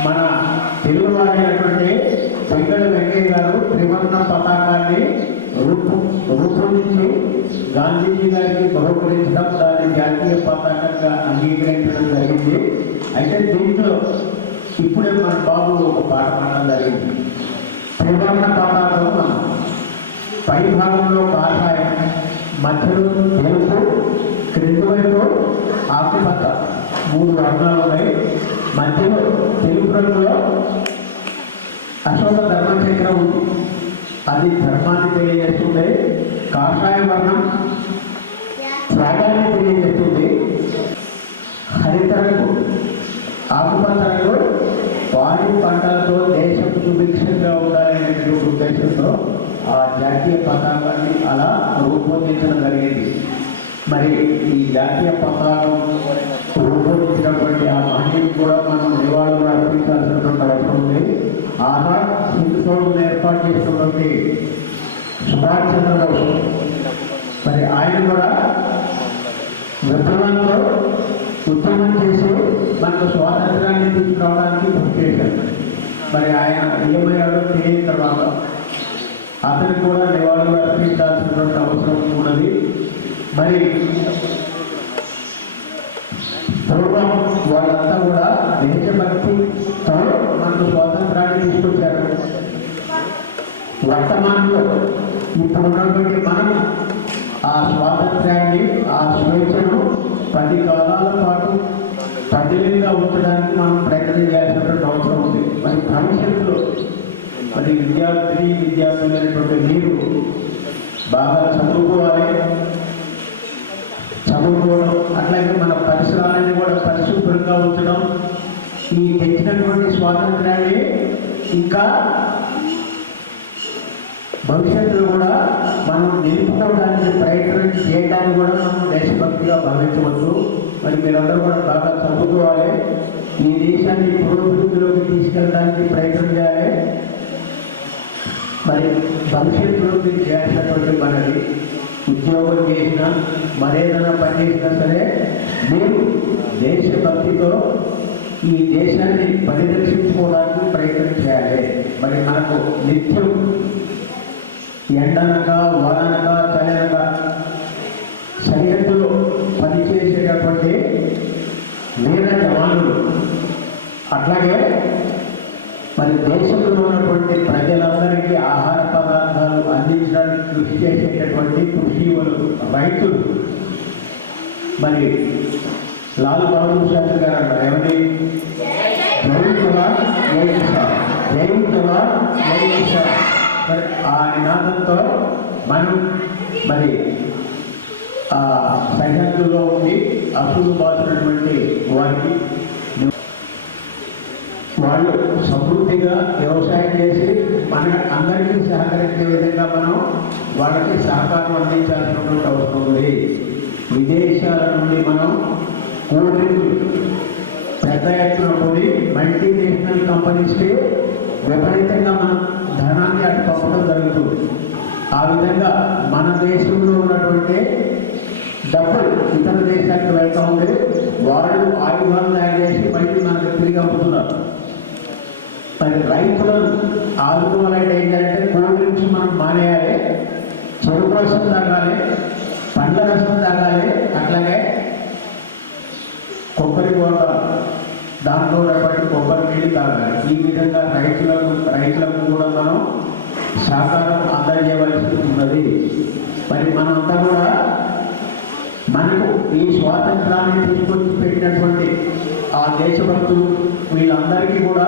మన తెలుగువారైనటువంటి వెంకట వెంకయ్య గారు త్రివర్ణ పతాకాన్ని రూపొందించి గాంధీజీ గారికి బహుకరించడం, దాన్ని జాతీయ పతాకంగా అంగీకరించడం జరిగింది. అయితే దీంట్లో ఇప్పుడే మన బాబు ఒక పాట పాడడం జరిగింది. త్రివర్ణ పతాకం మనం పై భాగంలో కాషాయం, మధ్యలో తెలుపు, క్రింది వైపు ఆకుపచ్చ, 3 వర్ణాలు ఉన్నాయి. మధ్యలో తెలుపు రంగులో అశోక ధర్మచక్రం ఉంది, అది ధర్మాన్ని తెలియజేస్తుంది. కాషాయ వర్ణం త్యాగాన్ని తెలియజేస్తుంది. హరిత రంగు, ఆకుపచ్చ రంగు పాడి పంటలతో దేశం సుభిక్షంగా ఉండాలనేటువంటి ఉద్దేశంతో ఆ జాతీయ పతాకాన్ని అలా రూపొందించడం జరిగింది. మరి ఈ జాతీయ పతాకం రూపొందించినటువంటి ఆ మహనీయుడు కూడా మనం నివాళులు అర్పించాల్సినటువంటి అవసరం ఉంది. ఆజాద్ హింద్ ఫౌండ్ ఏర్పాటు చేసినటువంటి సుభాష్ చంద్రబోస్, మరి ఆయన కూడా విప్లవంలో ఉద్యమం చేసి మనకు స్వాతంత్రాన్ని తీసుకురావడానికి కృషి చేశారు. మరి ఆయన ఏమయ్యాడో తెలియని తర్వాత అతనికి కూడా నివాళులు అర్పించాల్సినటువంటి అవసరం ఉన్నది. మరి పూర్వం వాళ్ళంతా కూడా దేశభక్తితో మనకు స్వాతంత్రాన్ని తీసుకొచ్చారు. వర్తమానంలో ఇప్పుడు ఉన్నటువంటి మనం ఆ స్వాతంత్ర్యాన్ని, ఆ స్వేచ్ఛను 10 కాలాల పాటు ప్రజలుగా ఉంచడానికి మనం ప్రయత్నం చేయాల్సినటువంటి అవసరం ఉంది. మరి భవిష్యత్తులో మరి విద్యార్థులైనటువంటి మీరు బాగా చదువుకోవాలి. చదువుకోవడం, అట్లాగే మన పరిసరాలని కూడా పరిశుభ్రంగా ఉంచడం, ఈ తెచ్చినటువంటి స్వాతంత్ర్యాన్ని ఇంకా భవిష్యత్తులో కూడా మనం నిలుపుకోవడానికి ప్రయత్నం చేయడానికి కూడా మనం దేశభక్తిగా భావించవచ్చు. మరి మీరందరూ కూడా బాగా చదువుకోవాలి. ఈ దేశాన్ని పురోభివృద్ధిలోకి తీసుకెళ్ళడానికి ప్రయత్నం చేయాలి. మరి భవిష్యత్తులో మీరు చేయాల్సినటువంటి మనది ఉద్యోగం చేసినా, మరేదైనా పని చేసినా సరే మీరు దేశభక్తితో ఈ దేశాన్ని పరిరక్షించుకోవడానికి ప్రయత్నం చేయాలి. మరి మనకు నిత్యం ఎండనక, వాననక, చలినక సరిహద్దులో పనిచేసేటటువంటి వీర జవానులు, అట్లాగే మరి దేశంలో ఉన్నటువంటి ప్రజలందరికీ ఆహార పదార్థాలు అందించడానికి కృషి చేసేటటువంటి కృషివలు రైతులు, మరి లాల్ బహదూర్ శాస్త్రి గారు అన్నారు ఏమని? జై జవాన్ జై కిసాన్, జై జవాన్ జై కిసాన్. మరి ఆ నినాదంతో మనం మరి ఆ సరిహద్దుల్లో ఉండి అసలు బాధినటువంటి వారికి వాళ్ళు సమృద్ధిగా వ్యవసాయం చేసి మన అందరికీ సహకరించే విధంగా మనం వాళ్ళకి సహకారం అందించాల్సినటువంటి అవసరం ఉంది. విదేశాల నుండి మనం కూల్ డ్రింకులు పెద్ద ఎత్తున కొని మల్టీనేషనల్ కంపెనీస్కి విపరీతంగా మనం ధనాన్ని అటు పంపడం జరుగుతుంది. ఆ విధంగా మన దేశంలో ఉన్నటువంటి డబ్బులు ఇతర దేశాలకు వెళ్తూ ఉంటే వాళ్ళు ఆయుధాలు తయారు చేసి మళ్ళీ మనకు తిరిగి అమ్ముతున్నారు. మరి రైతులను ఆదుకోవాలంటే ఏంటంటే కూల్ డ్రింక్స్ మనం మానేయాలి, చెరుకు రసం తాగాలి, పండ్ల రసం తాగాలి, అట్లాగే కొబ్బరి బోండాలు దాంట్లో ఉన్నటువంటి కొబ్బరి నీళ్ళు తాగాలి. ఈ విధంగా రైతులకు కూడా మనం సహకారం అందజేయవలసి ఉన్నది. మరి మనంతా కూడా మనకు ఈ స్వాతంత్రాన్ని తీసుకొచ్చి పెట్టినటువంటి ఆ దేశభక్తులు వీళ్ళందరికీ కూడా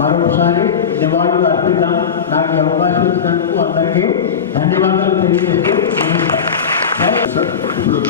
మరొకసారి నివాళులు అర్పిద్దాం. నాకు ఈ అవకాశం ఇచ్చినందుకు అందరికీ ధన్యవాదాలు తెలియజేస్తూ ఇప్పుడు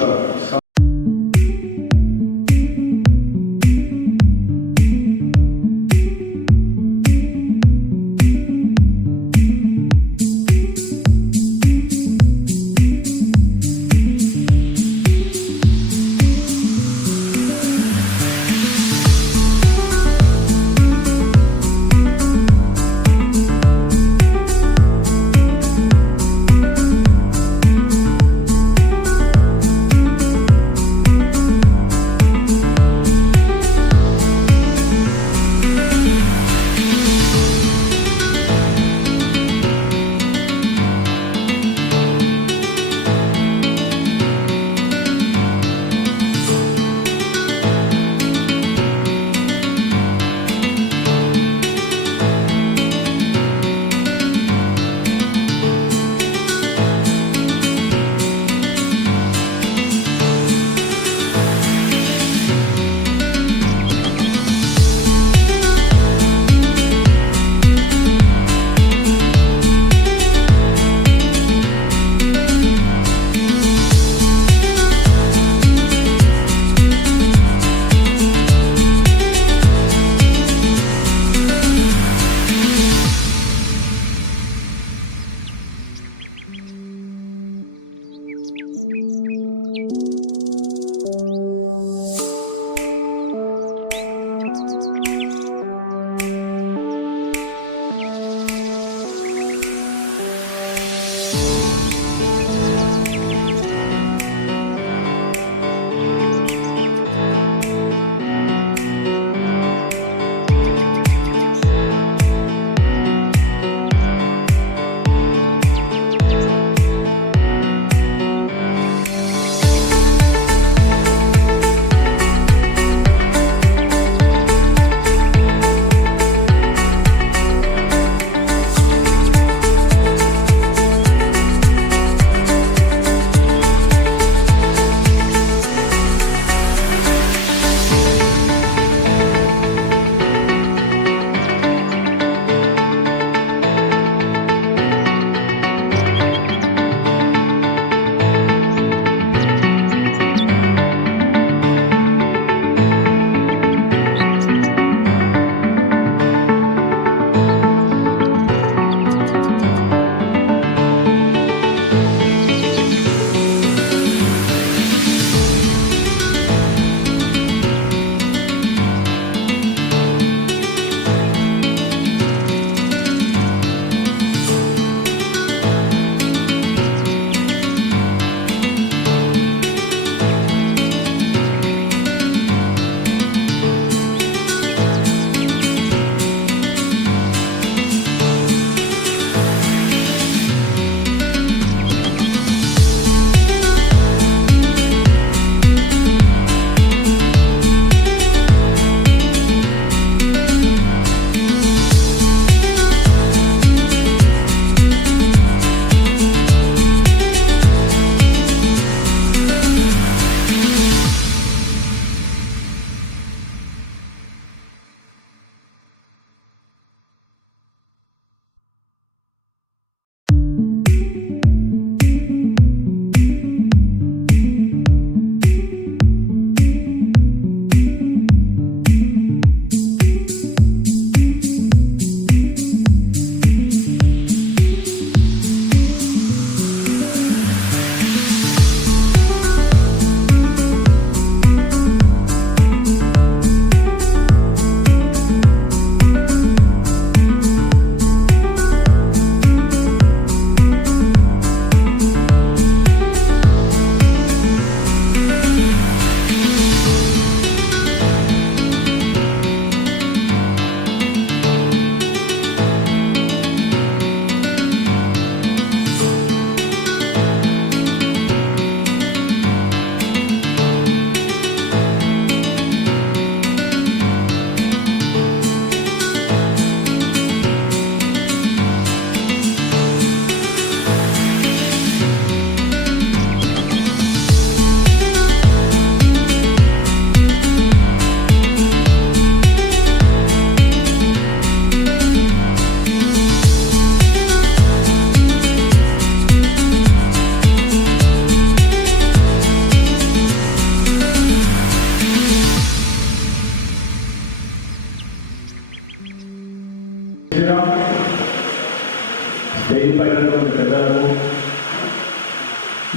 వేదికైనటువంటి పెద్దలకు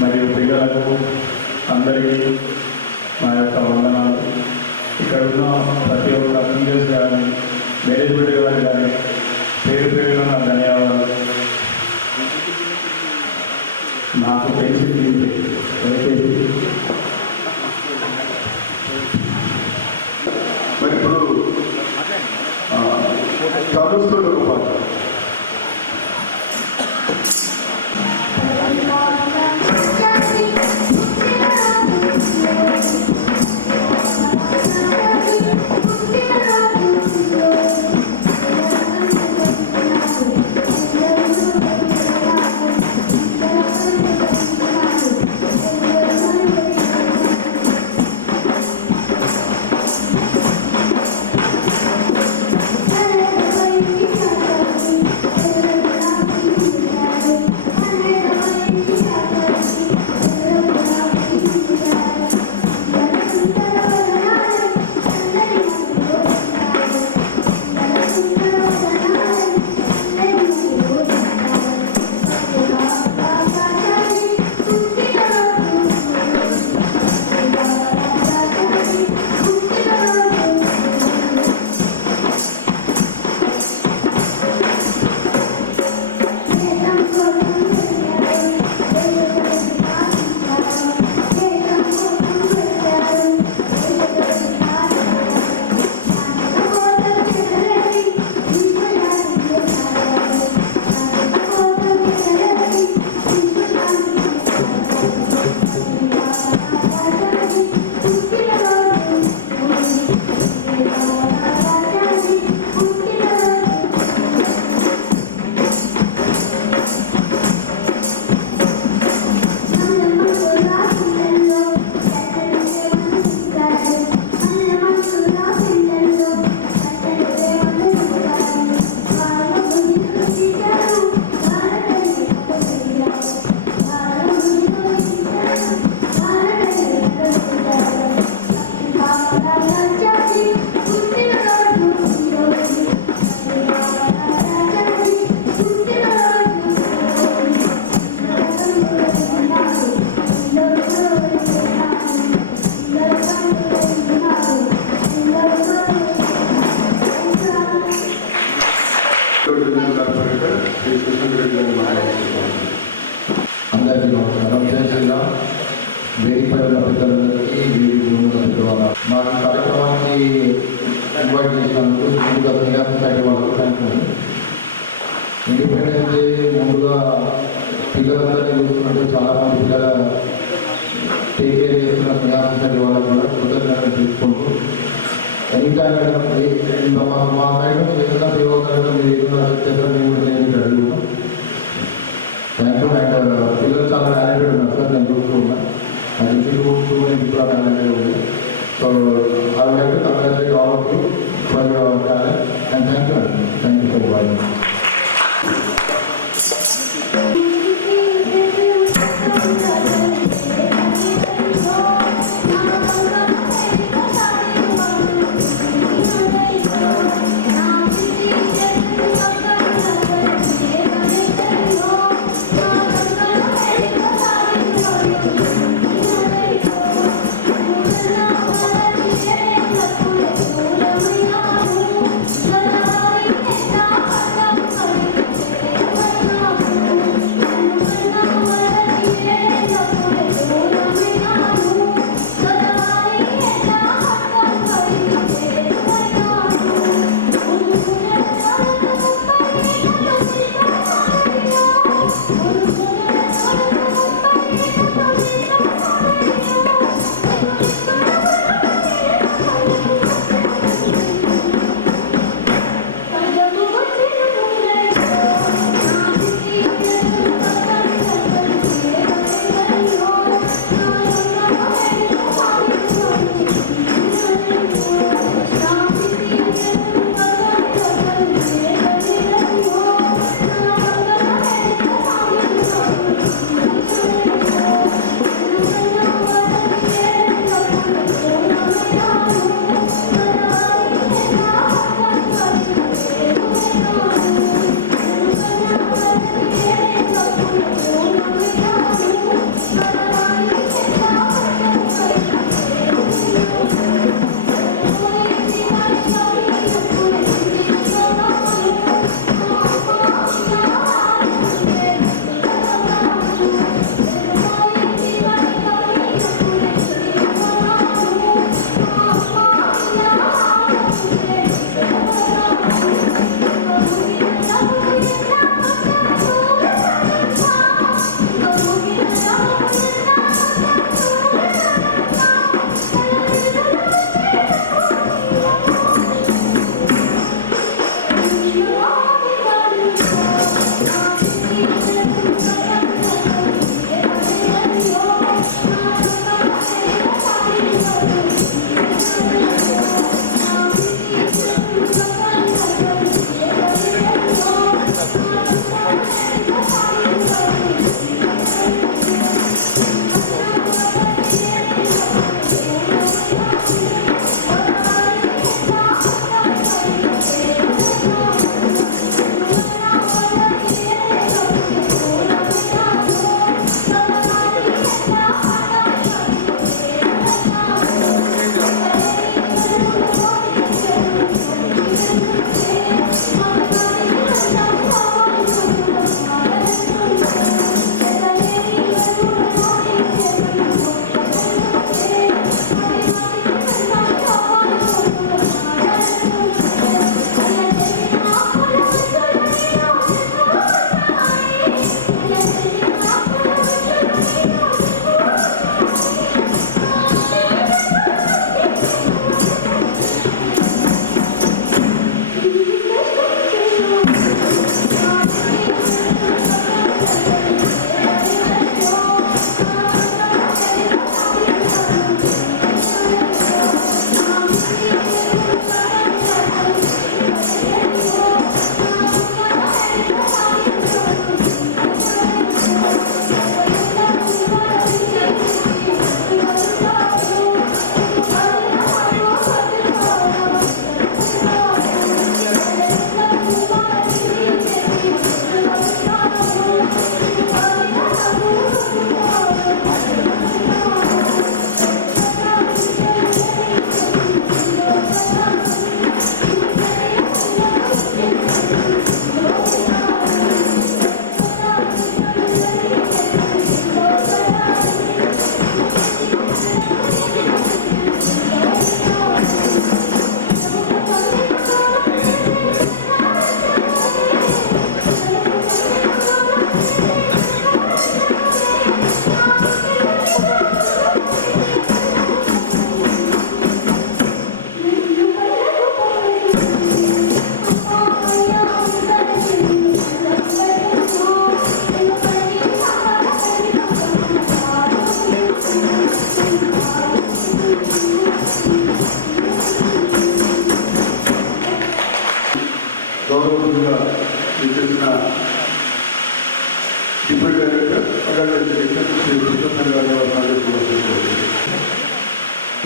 మరియు పిల్లలకు అందరికీ మా యొక్క వందనాలు. ఇక్కడ ఉన్న ప్రతి ఒక్క టీచర్స్ కానీ మేనేజ్మెంట్ గారు కానీ పేరు పేరున నా ధన్యవాదాలు. నాకు తెలిసింది మరి ఇప్పుడు చదువుతున్న ఒక పాట అందరికీ నమస్కారం. జయశ్రీరామ్. వేదికపై ఉన్న పెద్దలందరికీ మా కార్యక్రమానికి ఇన్వైట్ చేసినందుకు ముందుగా శ్రీరామ్ సొసైటీ వాళ్ళకు థ్యాంక్ యూ. ఇండిపెండెన్స్ డే ముందుగా పిల్లలందరినీ చూస్తున్నట్టు చాలామంది పిల్లల టేక్ కేర్ చేస్తున్న శ్రీరామ్ సొసైటీ వాళ్ళకు కూడా కృతజ్ఞతలు తీసుకుంటూ ఎనీ టైం మా సైడ్ ఏదైనా సేవకరంగా మీరు ఏదైనా చెప్తే మేము కూడా నేను అడుగుతాం. Thank you. అండ్ పిల్లలు చాలా టాలెంటెడ్ ఉన్నారు సార్, నేను చూసుకున్నా. And too many people are talented ఉంది. So I would like to congratulate all of you for your talent and thank you. Thank you for watching. Thank you. చేసిన deputy director adult education Shri Krishna గారి సందేశం.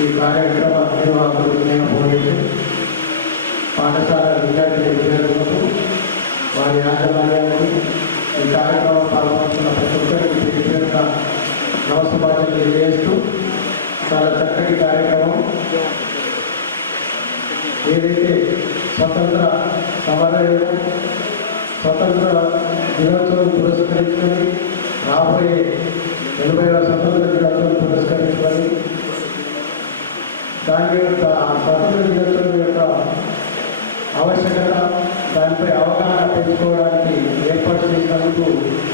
ఈ కార్యక్రమ నిర్వాహకులు నేను police పాఠశాల విద్యార్థులకు వారి యాజమాన్యానికి ఈ కార్యక్రమం పాల్గొంటున్న ప్రతి ఒక్కరికి పేరున నమస్కారాలు తెలియజేస్తూ చాలా చక్కటి కార్యక్రమం. ఏదైతే స్వతంత్ర సమరయోగం స్వతంత్ర దినోత్సవం పురస్కరించుకొని రాబోయే 80వ స్వతంత్ర దినోత్సవం పురస్కరించుకొని దాని యొక్క స్వతంత్ర దినోత్సవం యొక్క ఆవశ్యకత దానిపై అవగాహన పెంచుకోవడానికి ఏర్పాటు చేసినందుకు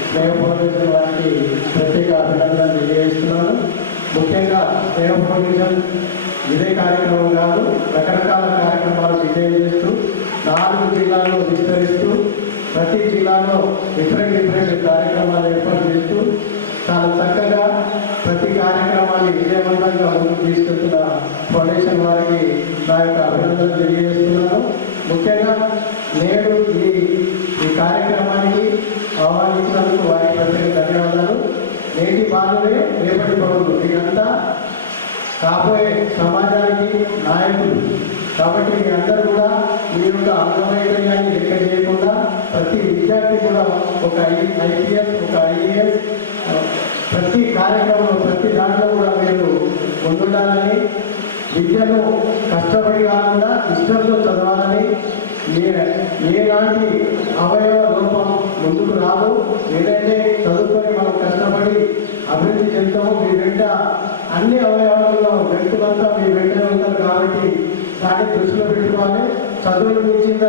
స్నేహ ఫౌండేషన్ వారికి ప్రత్యేక అభినందనలు తెలియజేస్తున్నాను. ముఖ్యంగా స్నేహ ఫౌండేషన్ ఇదే కార్యక్రమం కాదు, రకరకాల కార్యక్రమాలు విజయం చేస్తూ 4 జిల్లాల్లో విస్తరిస్తూ ప్రతి జిల్లాలో డిఫరెంట్ కార్యక్రమాలు ఏర్పాటు చేస్తూ చాలా చక్కగా ప్రతి కార్యక్రమాన్ని విజయవంతంగా ముందుకు తీసుకెళ్తున్న ఫౌండేషన్ వారికి నా యొక్క అభినందనలు తెలియజేస్తున్నాను. ముఖ్యంగా నేడు ఈ కార్యక్రమానికి ఆహ్వానించినందుకు వారికి ప్రత్యేక ధన్యవాదాలు. నేటి బాధలే రేపటి పౌరులు, ఇదంతా కాబోయే సమాజానికి నాయకులు కాబట్టి మీ అందరూ కూడా మీ యొక్క అంగవైకల్యాన్ని లెక్క చేయకుండా ప్రతి విద్యార్థి కూడా ఒక IPS ఒక IAS ప్రతి కార్యక్రమంలో ప్రతి దాంట్లో కూడా మీరు ముందుండాలని, విద్యను కష్టపడి కాకుండా ఇష్టంతో చదవాలని, ఏలాంటి అవయవ లోపం ముందుకు రాదు. ఏదైతే చదువుకొని మనం కష్టపడి అభివృద్ధి చెందుతామో మీ వెంట అన్ని అవయవాలలో వ్యక్తులంతా మీ వెంటనే ఉంటారు కాబట్టి దాన్ని దృష్టిలో పెట్టుకోవాలి. చదువులు మించిన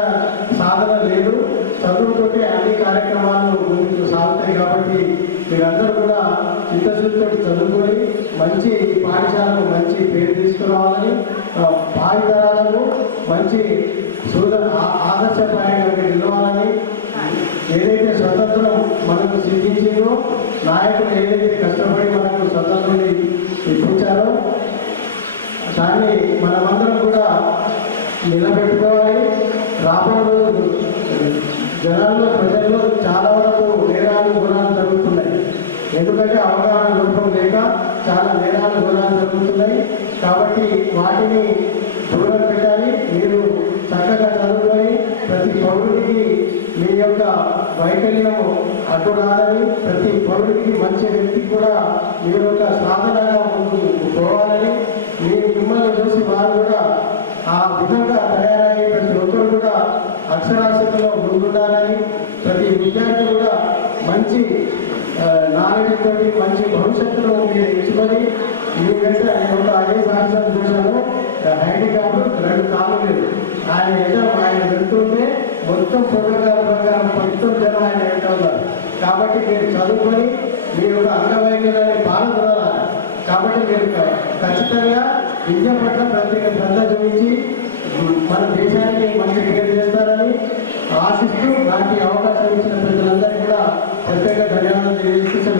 సాధన లేదు, చదువుతోటి అన్ని కార్యక్రమాలు ముందుకు సాగుతాయి కాబట్టి మీరందరూ కూడా చిత్తశుద్ధితో చదువుకొని మంచి పాఠశాలకు మంచి పేరు తీసుకురావాలని, భావితరాలకు మంచి ఆదర్శప్రాయంగా మీరు నిలవాలని, ఏదైతే స్వతంత్రం మనకు సిద్ధించిందో నాయకులు ఏదైతే కష్టపడి మనకు స్వతంత్రం ఇప్పించారో దాన్ని మనమందరం కూడా నిలబెట్టుకోవాలి. రాబోయే జనాల్లో ప్రజల్లో చాలా వరకు నేరాలు గుణాలు జరుగుతున్నాయి. ఎందుకంటే అవగాహన లోపం లేక చాలా నేరాలు గుణాలు జరుగుతున్నాయి. కాబట్టి వాటిని దూరం పెట్టాలి. మీరు చక్కగా చదువుకొని ప్రతి పౌరుడికి మీ యొక్క వైకల్యము అడ్డు రాదని, ప్రతి పౌరుడికి మంచి వ్యక్తికి కూడా మీరు ఒక సాధనగా ముందుకు పోవాలని, మిమ్మల్ని చూసి వారు కూడా ఆ విధంగా తయారయ్యే ప్రతి ఒక్కరు కూడా అక్షరాస్యతలో ముందుండాలని, ప్రతి విద్యార్థి కూడా మంచి నాలెడ్జ్ తోటి మంచి భవిష్యత్తులో మీరు ఎంచుకొని మీ వెంట నేను ఒక IAS ఆఫీసర్ చూశాను, హ్యాండిక్యాప్ 2 కాళ్ళు లేదు. ఆయన వెళ్తుంటే మొత్తం ప్రోటోకాల్ ప్రకారం మొత్తం జనం ఆయన వెంట ఉన్నారు. కాబట్టి మీరు చదువుకొని మీ యొక్క అంగవైకల్యాన్ని పాల్గొనాలి. కాబట్టి మీరు ఖచ్చితంగా విద్య పట్ల ప్రత్యేక శ్రద్ధ చూపించి మన దేశానికి మంచి పేరు చేస్తారని ఆశిస్తూ నాకు అవకాశం ఇచ్చిన ప్రజలందరికీ కూడా ప్రత్యేక ధన్యవాదాలు తెలియజేస్తూ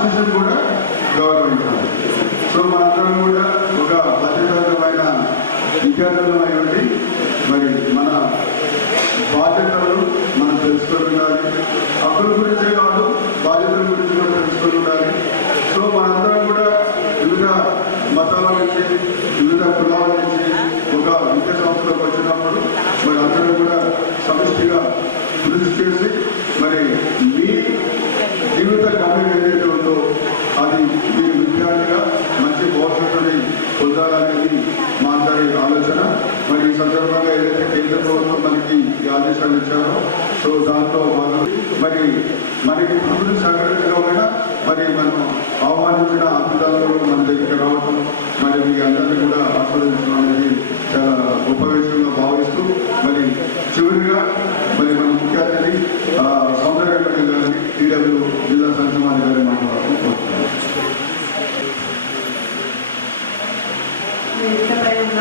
కాన్స్టిట్యూషన్ కూడా గౌరవించాలి. సో మనందరం కూడా ఒక బాధ్యతమైన విద్యార్థులమై ఉండి మరి మన బాధ్యతలు మనం తెలుసుకొని ఉండాలి. హక్కుల గురించే కాదు, బాధ్యతల గురించి కూడా తెలుసుకొని ఉండాలి. సో మనందరం కూడా వివిధ మతాల నుంచి, వివిధ కులాల నుంచి ఒక విద్యా సంస్థలకు వచ్చినప్పుడు మరి అందరూ కూడా సమిష్టిగా కృషి చేసి మరి మీ జీవిత గమ్యం ఏదైతే ఉందో అది మీరు విద్యార్థిగా మంచి భవిష్యత్తుని పొందాలనేది మా అందరి ఆలోచన. మరి ఈ సందర్భంగా ఏదైతే కేంద్ర ప్రభుత్వం మనకి ఈ ఆదేశాలు ఇచ్చారో సో దాంట్లో భాగం మరి మనకి ప్రకృతి సంఘటనగా మరి మనం ఆహ్వానించిన అతిథులు మన దగ్గరికి రావటం మరి మీ అందరినీ కూడా ఆస్వాదించడం అనేది చాలా గొప్ప విషయంగా భావిస్తూ మరి చివరిగా మరి మన ముఖ్య అతిథి సౌందర్యకర్ గారిని టీడబ్ల్యూ జిల్లా సంక్షేమాధికారి మాట్లాడుకుంటున్నాం. వేదికపై ఉన్న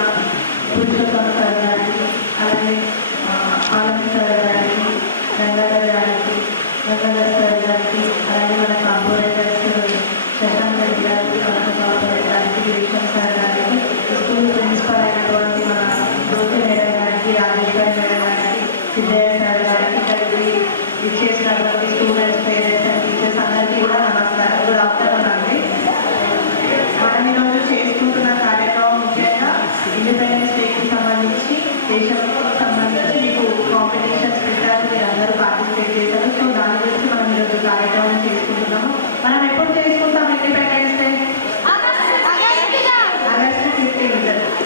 పురుషోత్తమ సార్ గారికి, అలాగే ఆనంద్ సార్ గారికి, గంగాధర్ గారికి, గంగాధర్ సార్ గారికి, అలాగే మన కార్పొరేటర్స్ శశాంత్ రెడ్డి గారికి, మన కార్పొరేటర్ గారికి, గిరీశం సార్ గారికి, స్కూల్ ప్రిన్సిపల్ అయినటువంటి మన జ్యోతి మేడం గారికి, రాజేశ్వరి మేడం గారికి, సిద్ధయ్య సార్ గారికి, ఇక్కడికి ఇచ్చేసినటువంటి స్టూడెంట్స్, పేరెంట్స్ అండ్ టీచర్స్ అందరికీ కూడా నమస్కారం. గుడ్ ఆఫ్టర్నూన్ అండి. మనం ఈరోజు చేసుకుంటున్న కార్యక్రమం ముఖ్యంగా ఇండిపెండెన్స్ డేకి సంబంధించి, దేశంకి సంబంధించి మీకు కాంపిటీషన్స్ పెట్టారు, మీరు అందరూ పార్టిసిపేట్ చేశారు. సో దాని గురించి మనం ఈరోజు కార్యక్రమం చేసుకుంటున్నాము. మనం ఎప్పుడు చేసుకుంటాం ఇండిపెండెన్స్ డే? ఆగస్టు 15.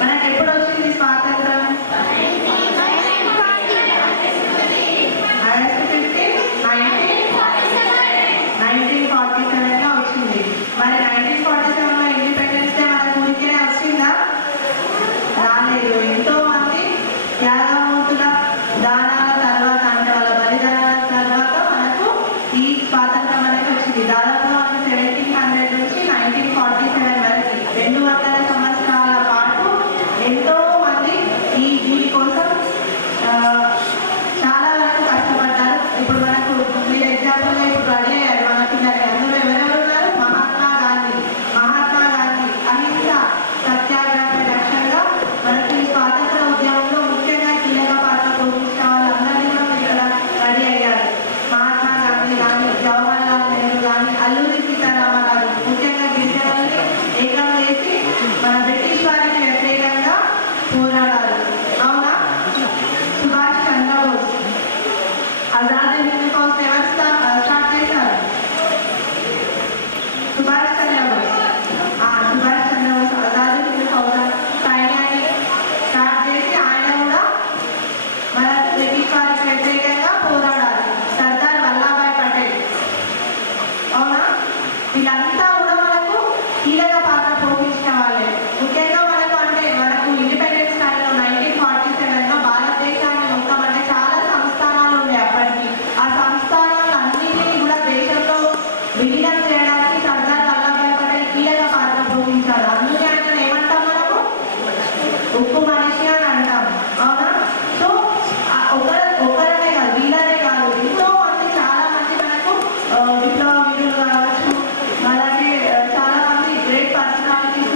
మనకి ఎప్పుడు వచ్చింది స్వాతంత్రం? ఆగస్టు 15, 1947లో వచ్చింది. మరి 1947లో ఇండిపెండెన్స్ డే మన ఊరికే వచ్చిందా? రాలేదు. ఎంతో మంది త్యాగమూర్తుల దానాల తర్వాత, అంటే వాళ్ళ బలిదానాల తర్వాత మనకు ఈ స్వాతంత్రం అనేది వచ్చింది. దాదాపు 1700 నుంచి 1947 వరకు 200 సంవత్సరాల పాటు ఎంతో మంది దీని కోసం చాలా వరకు కష్టపడ్డారు. ఇప్పుడు మనకు మీరు ఎగ్జాంపుల్గా ఇప్పుడు రెడీ అయ్యారు మన పిల్లలు. అందులో ఎవరెవరు ఉన్నారు? మహాత్మా గాంధీ అహింస సత్యాగ్రహ లక్ష్యంగా మనకి ఈ స్వాతంత్ర ఉద్యమంలో ముఖ్యంగా కీలక పాత్ర పోషించిన వాళ్ళందరినీ కూడా ఇక్కడ రెడీ అయ్యారు. మహాత్మా గాంధీ కానీ, జవహర్ లాల్ నెహ్రూ కానీ, అల్లూరి సీతారామరాజు ముఖ్యంగా గిరిజనుల్ని ఏకం చేసి మన బ్రిటిష్ వారికి వ్యతిరేకంగా పోరాడారు. అవునా? సుభాష్ చంద్రబోస్ ఆజాద్ హింద్ ఫౌజ్ ఎవరు స్టార్ట్ చేశారు? సుభాష్ చంద్రబోస్ ఆజాద్ హింద్ ఫౌజ్ సైన్యాన్ని స్టార్ట్ చేసి ఆయన కూడా మన బ్రిటిష్ వారికి వ్యతిరేకంగా పోరాడారు. సర్దార్ వల్లభాయ్ పటేల్, అవునా? వీళ్ళంతా కూడా మనకు కీలక పాత్ర పోషించిన వాళ్ళే. ముఖ్యంగా మనకు అంటే మనకు ఇండిపెండెన్స్ టైంలో 1947లో భారతదేశాన్ని మొత్తం అంటే చాలా సంస్థానాలు ఉన్నాయి అప్పటికి. ఆ సంస్థానాలన్నింటినీ కూడా దేశంలో విలీనం చేయడానికి సర్దార్ వల్లభాయ్ పటేల్ కీలక పాత్ర పోషించారు. అందుకే ఆయన ఏమంటాం మనము? ఉక్కు మనిషి అని అంటాం, అవునా? సో ఒకరనే కాదు, వీళ్ళనే కాదు, ఎంతో మంది చాలా మంది మనకు విప్లవ వీరులు కావచ్చు, అలాగే చాలా మంది గ్రేట్ పర్సనాలిటీస్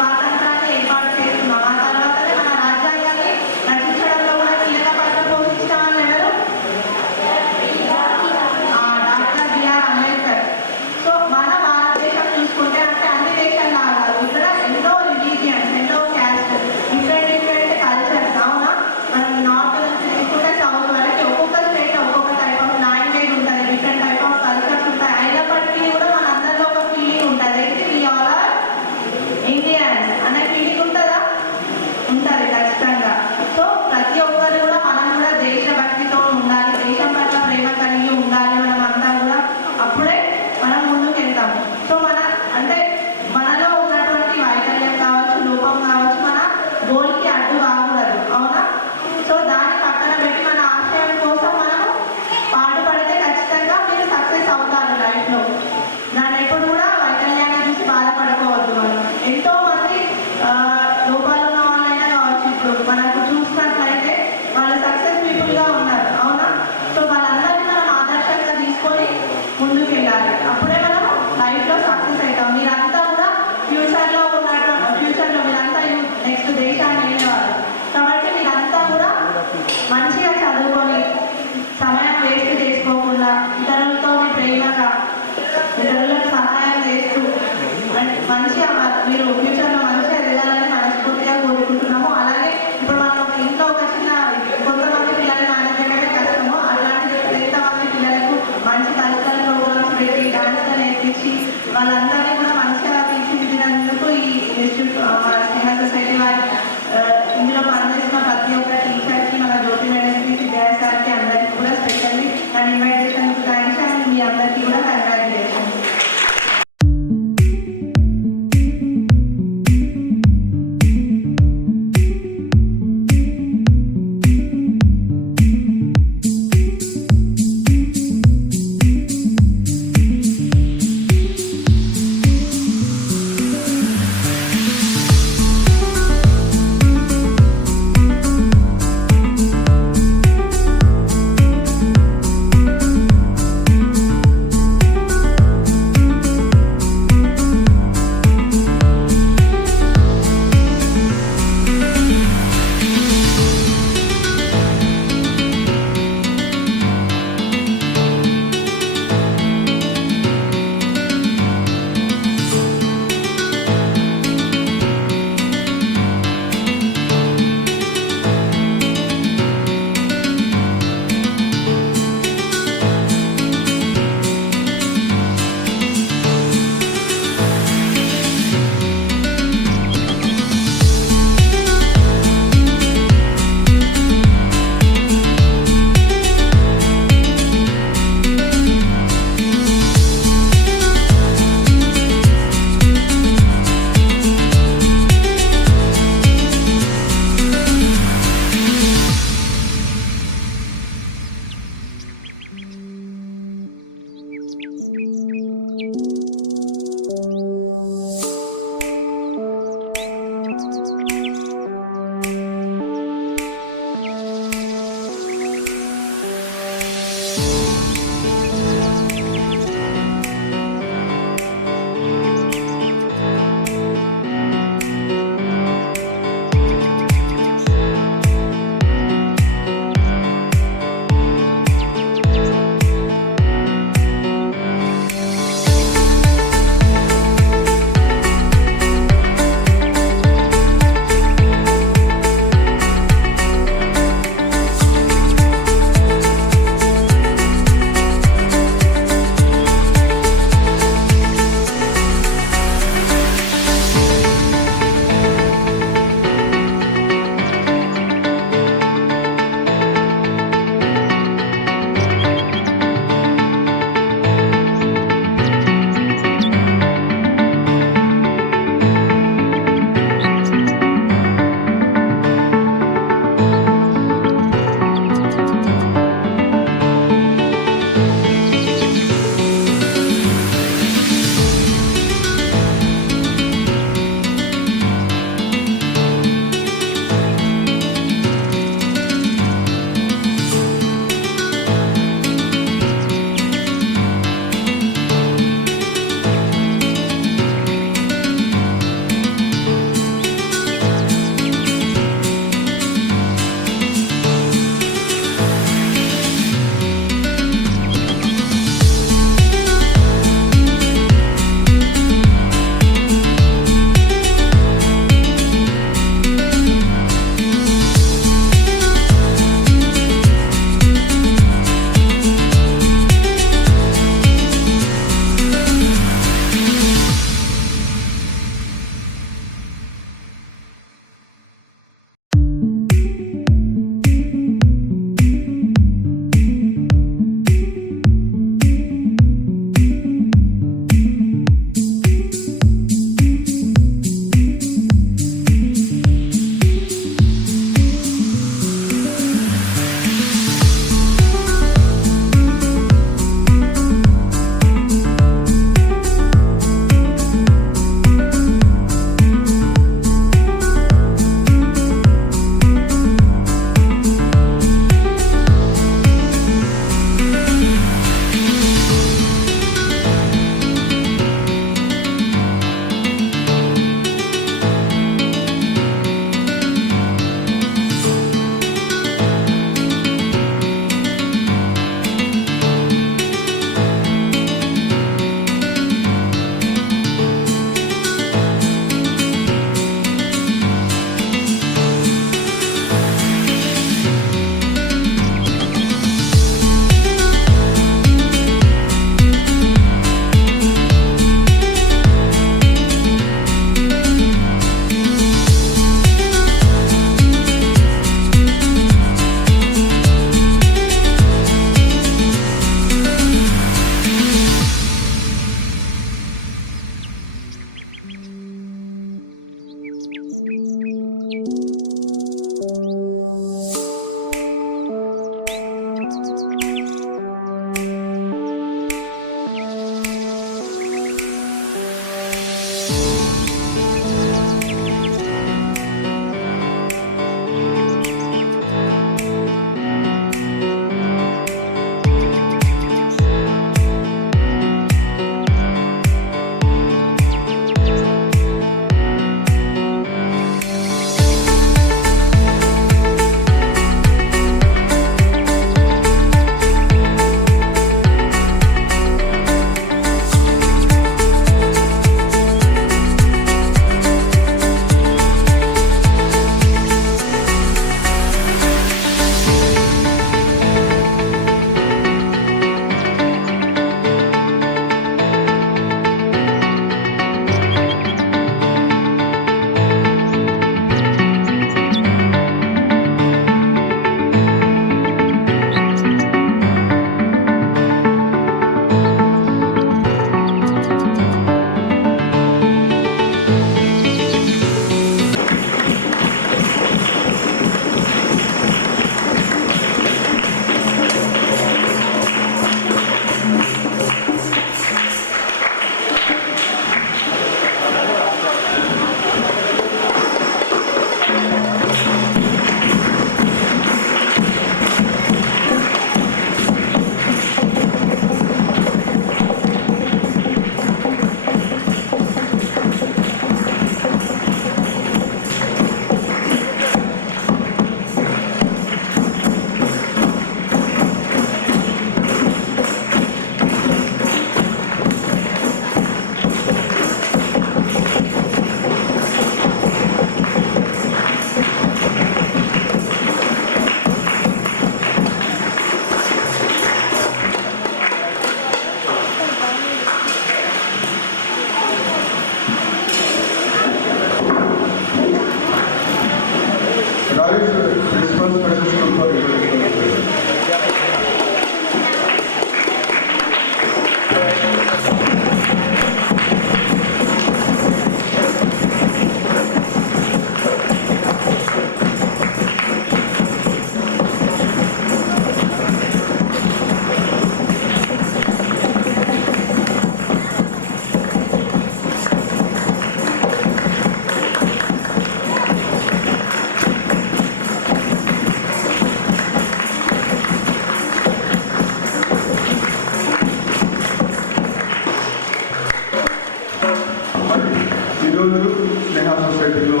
స్నేహ సొసైటీలో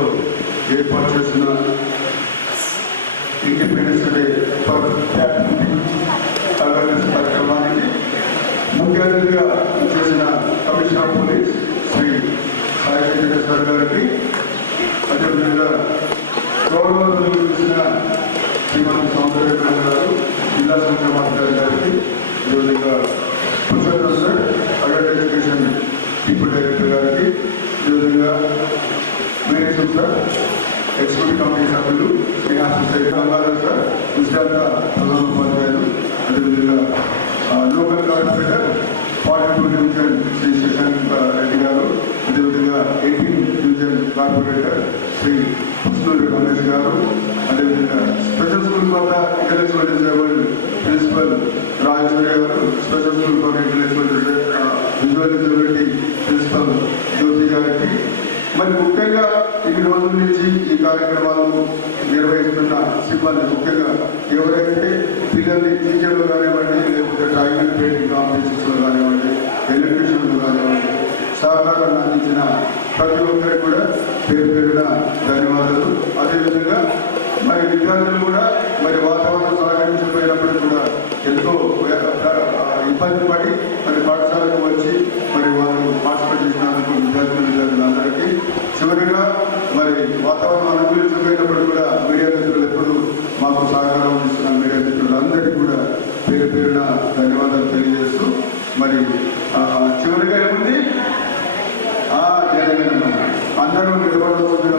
ఏర్పాటు చేసిన ఇండిపెండెన్స్ డే ఫర్ అవేర్నెస్ కార్యక్రమానికి ముఖ్య అతిథిగా చేసిన కమిషనర్ పోలీస్ శ్రీ సాయి వెంకటేశ్వర గారికి, అదేవిధంగా గౌరవంలో చూసిన శ్రీమతి సౌందర్య గారు, జిల్లా సంక్షేమాధికారి గారికి, అదేవిధంగా professor adult education deputy director గారికి, అదేవిధంగా మేనేజర్ సార్, ఎగ్జిక్యూటివ్ కమిటీ సభ్యులు, స్నేహ సొసైటీ గంగాధర్ సార్, విశ్రాంత ప్రధాన ఉపాధ్యాయులు, అదేవిధంగా local corporator 42 division Shri Shashank Reddy గారు, అదేవిధంగా 18 డివిజన్ కార్పొరేటర్ శ్రీ కృష్ణూరి రమేష్ గారు, అదేవిధంగా special school for intellectual disabled principal Rajeshwari గారు, special school for intellectual visual disability principal Jyothi గారికి, మరి ముఖ్యంగా ఇన్ని రోజుల నుంచి ఈ కార్యక్రమాలు నిర్వహిస్తున్న సిబ్బంది, ముఖ్యంగా ఎవరైతే పిల్లల్ని టీచర్లు కానివ్వండి, లేకపోతే డ్రాయింగ్ పెయింటింగ్ కాంపిటీషన్స్లో కానివ్వండి, ఎలక్ట్రీషియన్లు కానివ్వండి, సహకారాన్ని అందించిన ప్రతి ఒక్కరికి కూడా పేరు పేరున ధన్యవాదాలు. అదేవిధంగా మరి విద్యార్థులు కూడా మరి వాతావరణం సహకరించకపోయినప్పుడు కూడా ఎంతో ఇబ్బంది పడి మరి పాఠశాలకు వచ్చి మరి వాళ్ళు పార్టిసిపేట్ చేసినందుకు విద్యార్థులందరికీ, చివరిగా మరి వాతావరణం అనుకూలించకపోయినప్పుడు కూడా మీడియా మిత్రులు ఎప్పుడు మాకు సహకారం ఇస్తున్న మీడియా మిత్రులందరికీ కూడా పేరు పేరున ధన్యవాదాలు తెలియజేస్తూ, మరి చివరిగా ఏముంది అందరూ నిలబడవలసిందిగా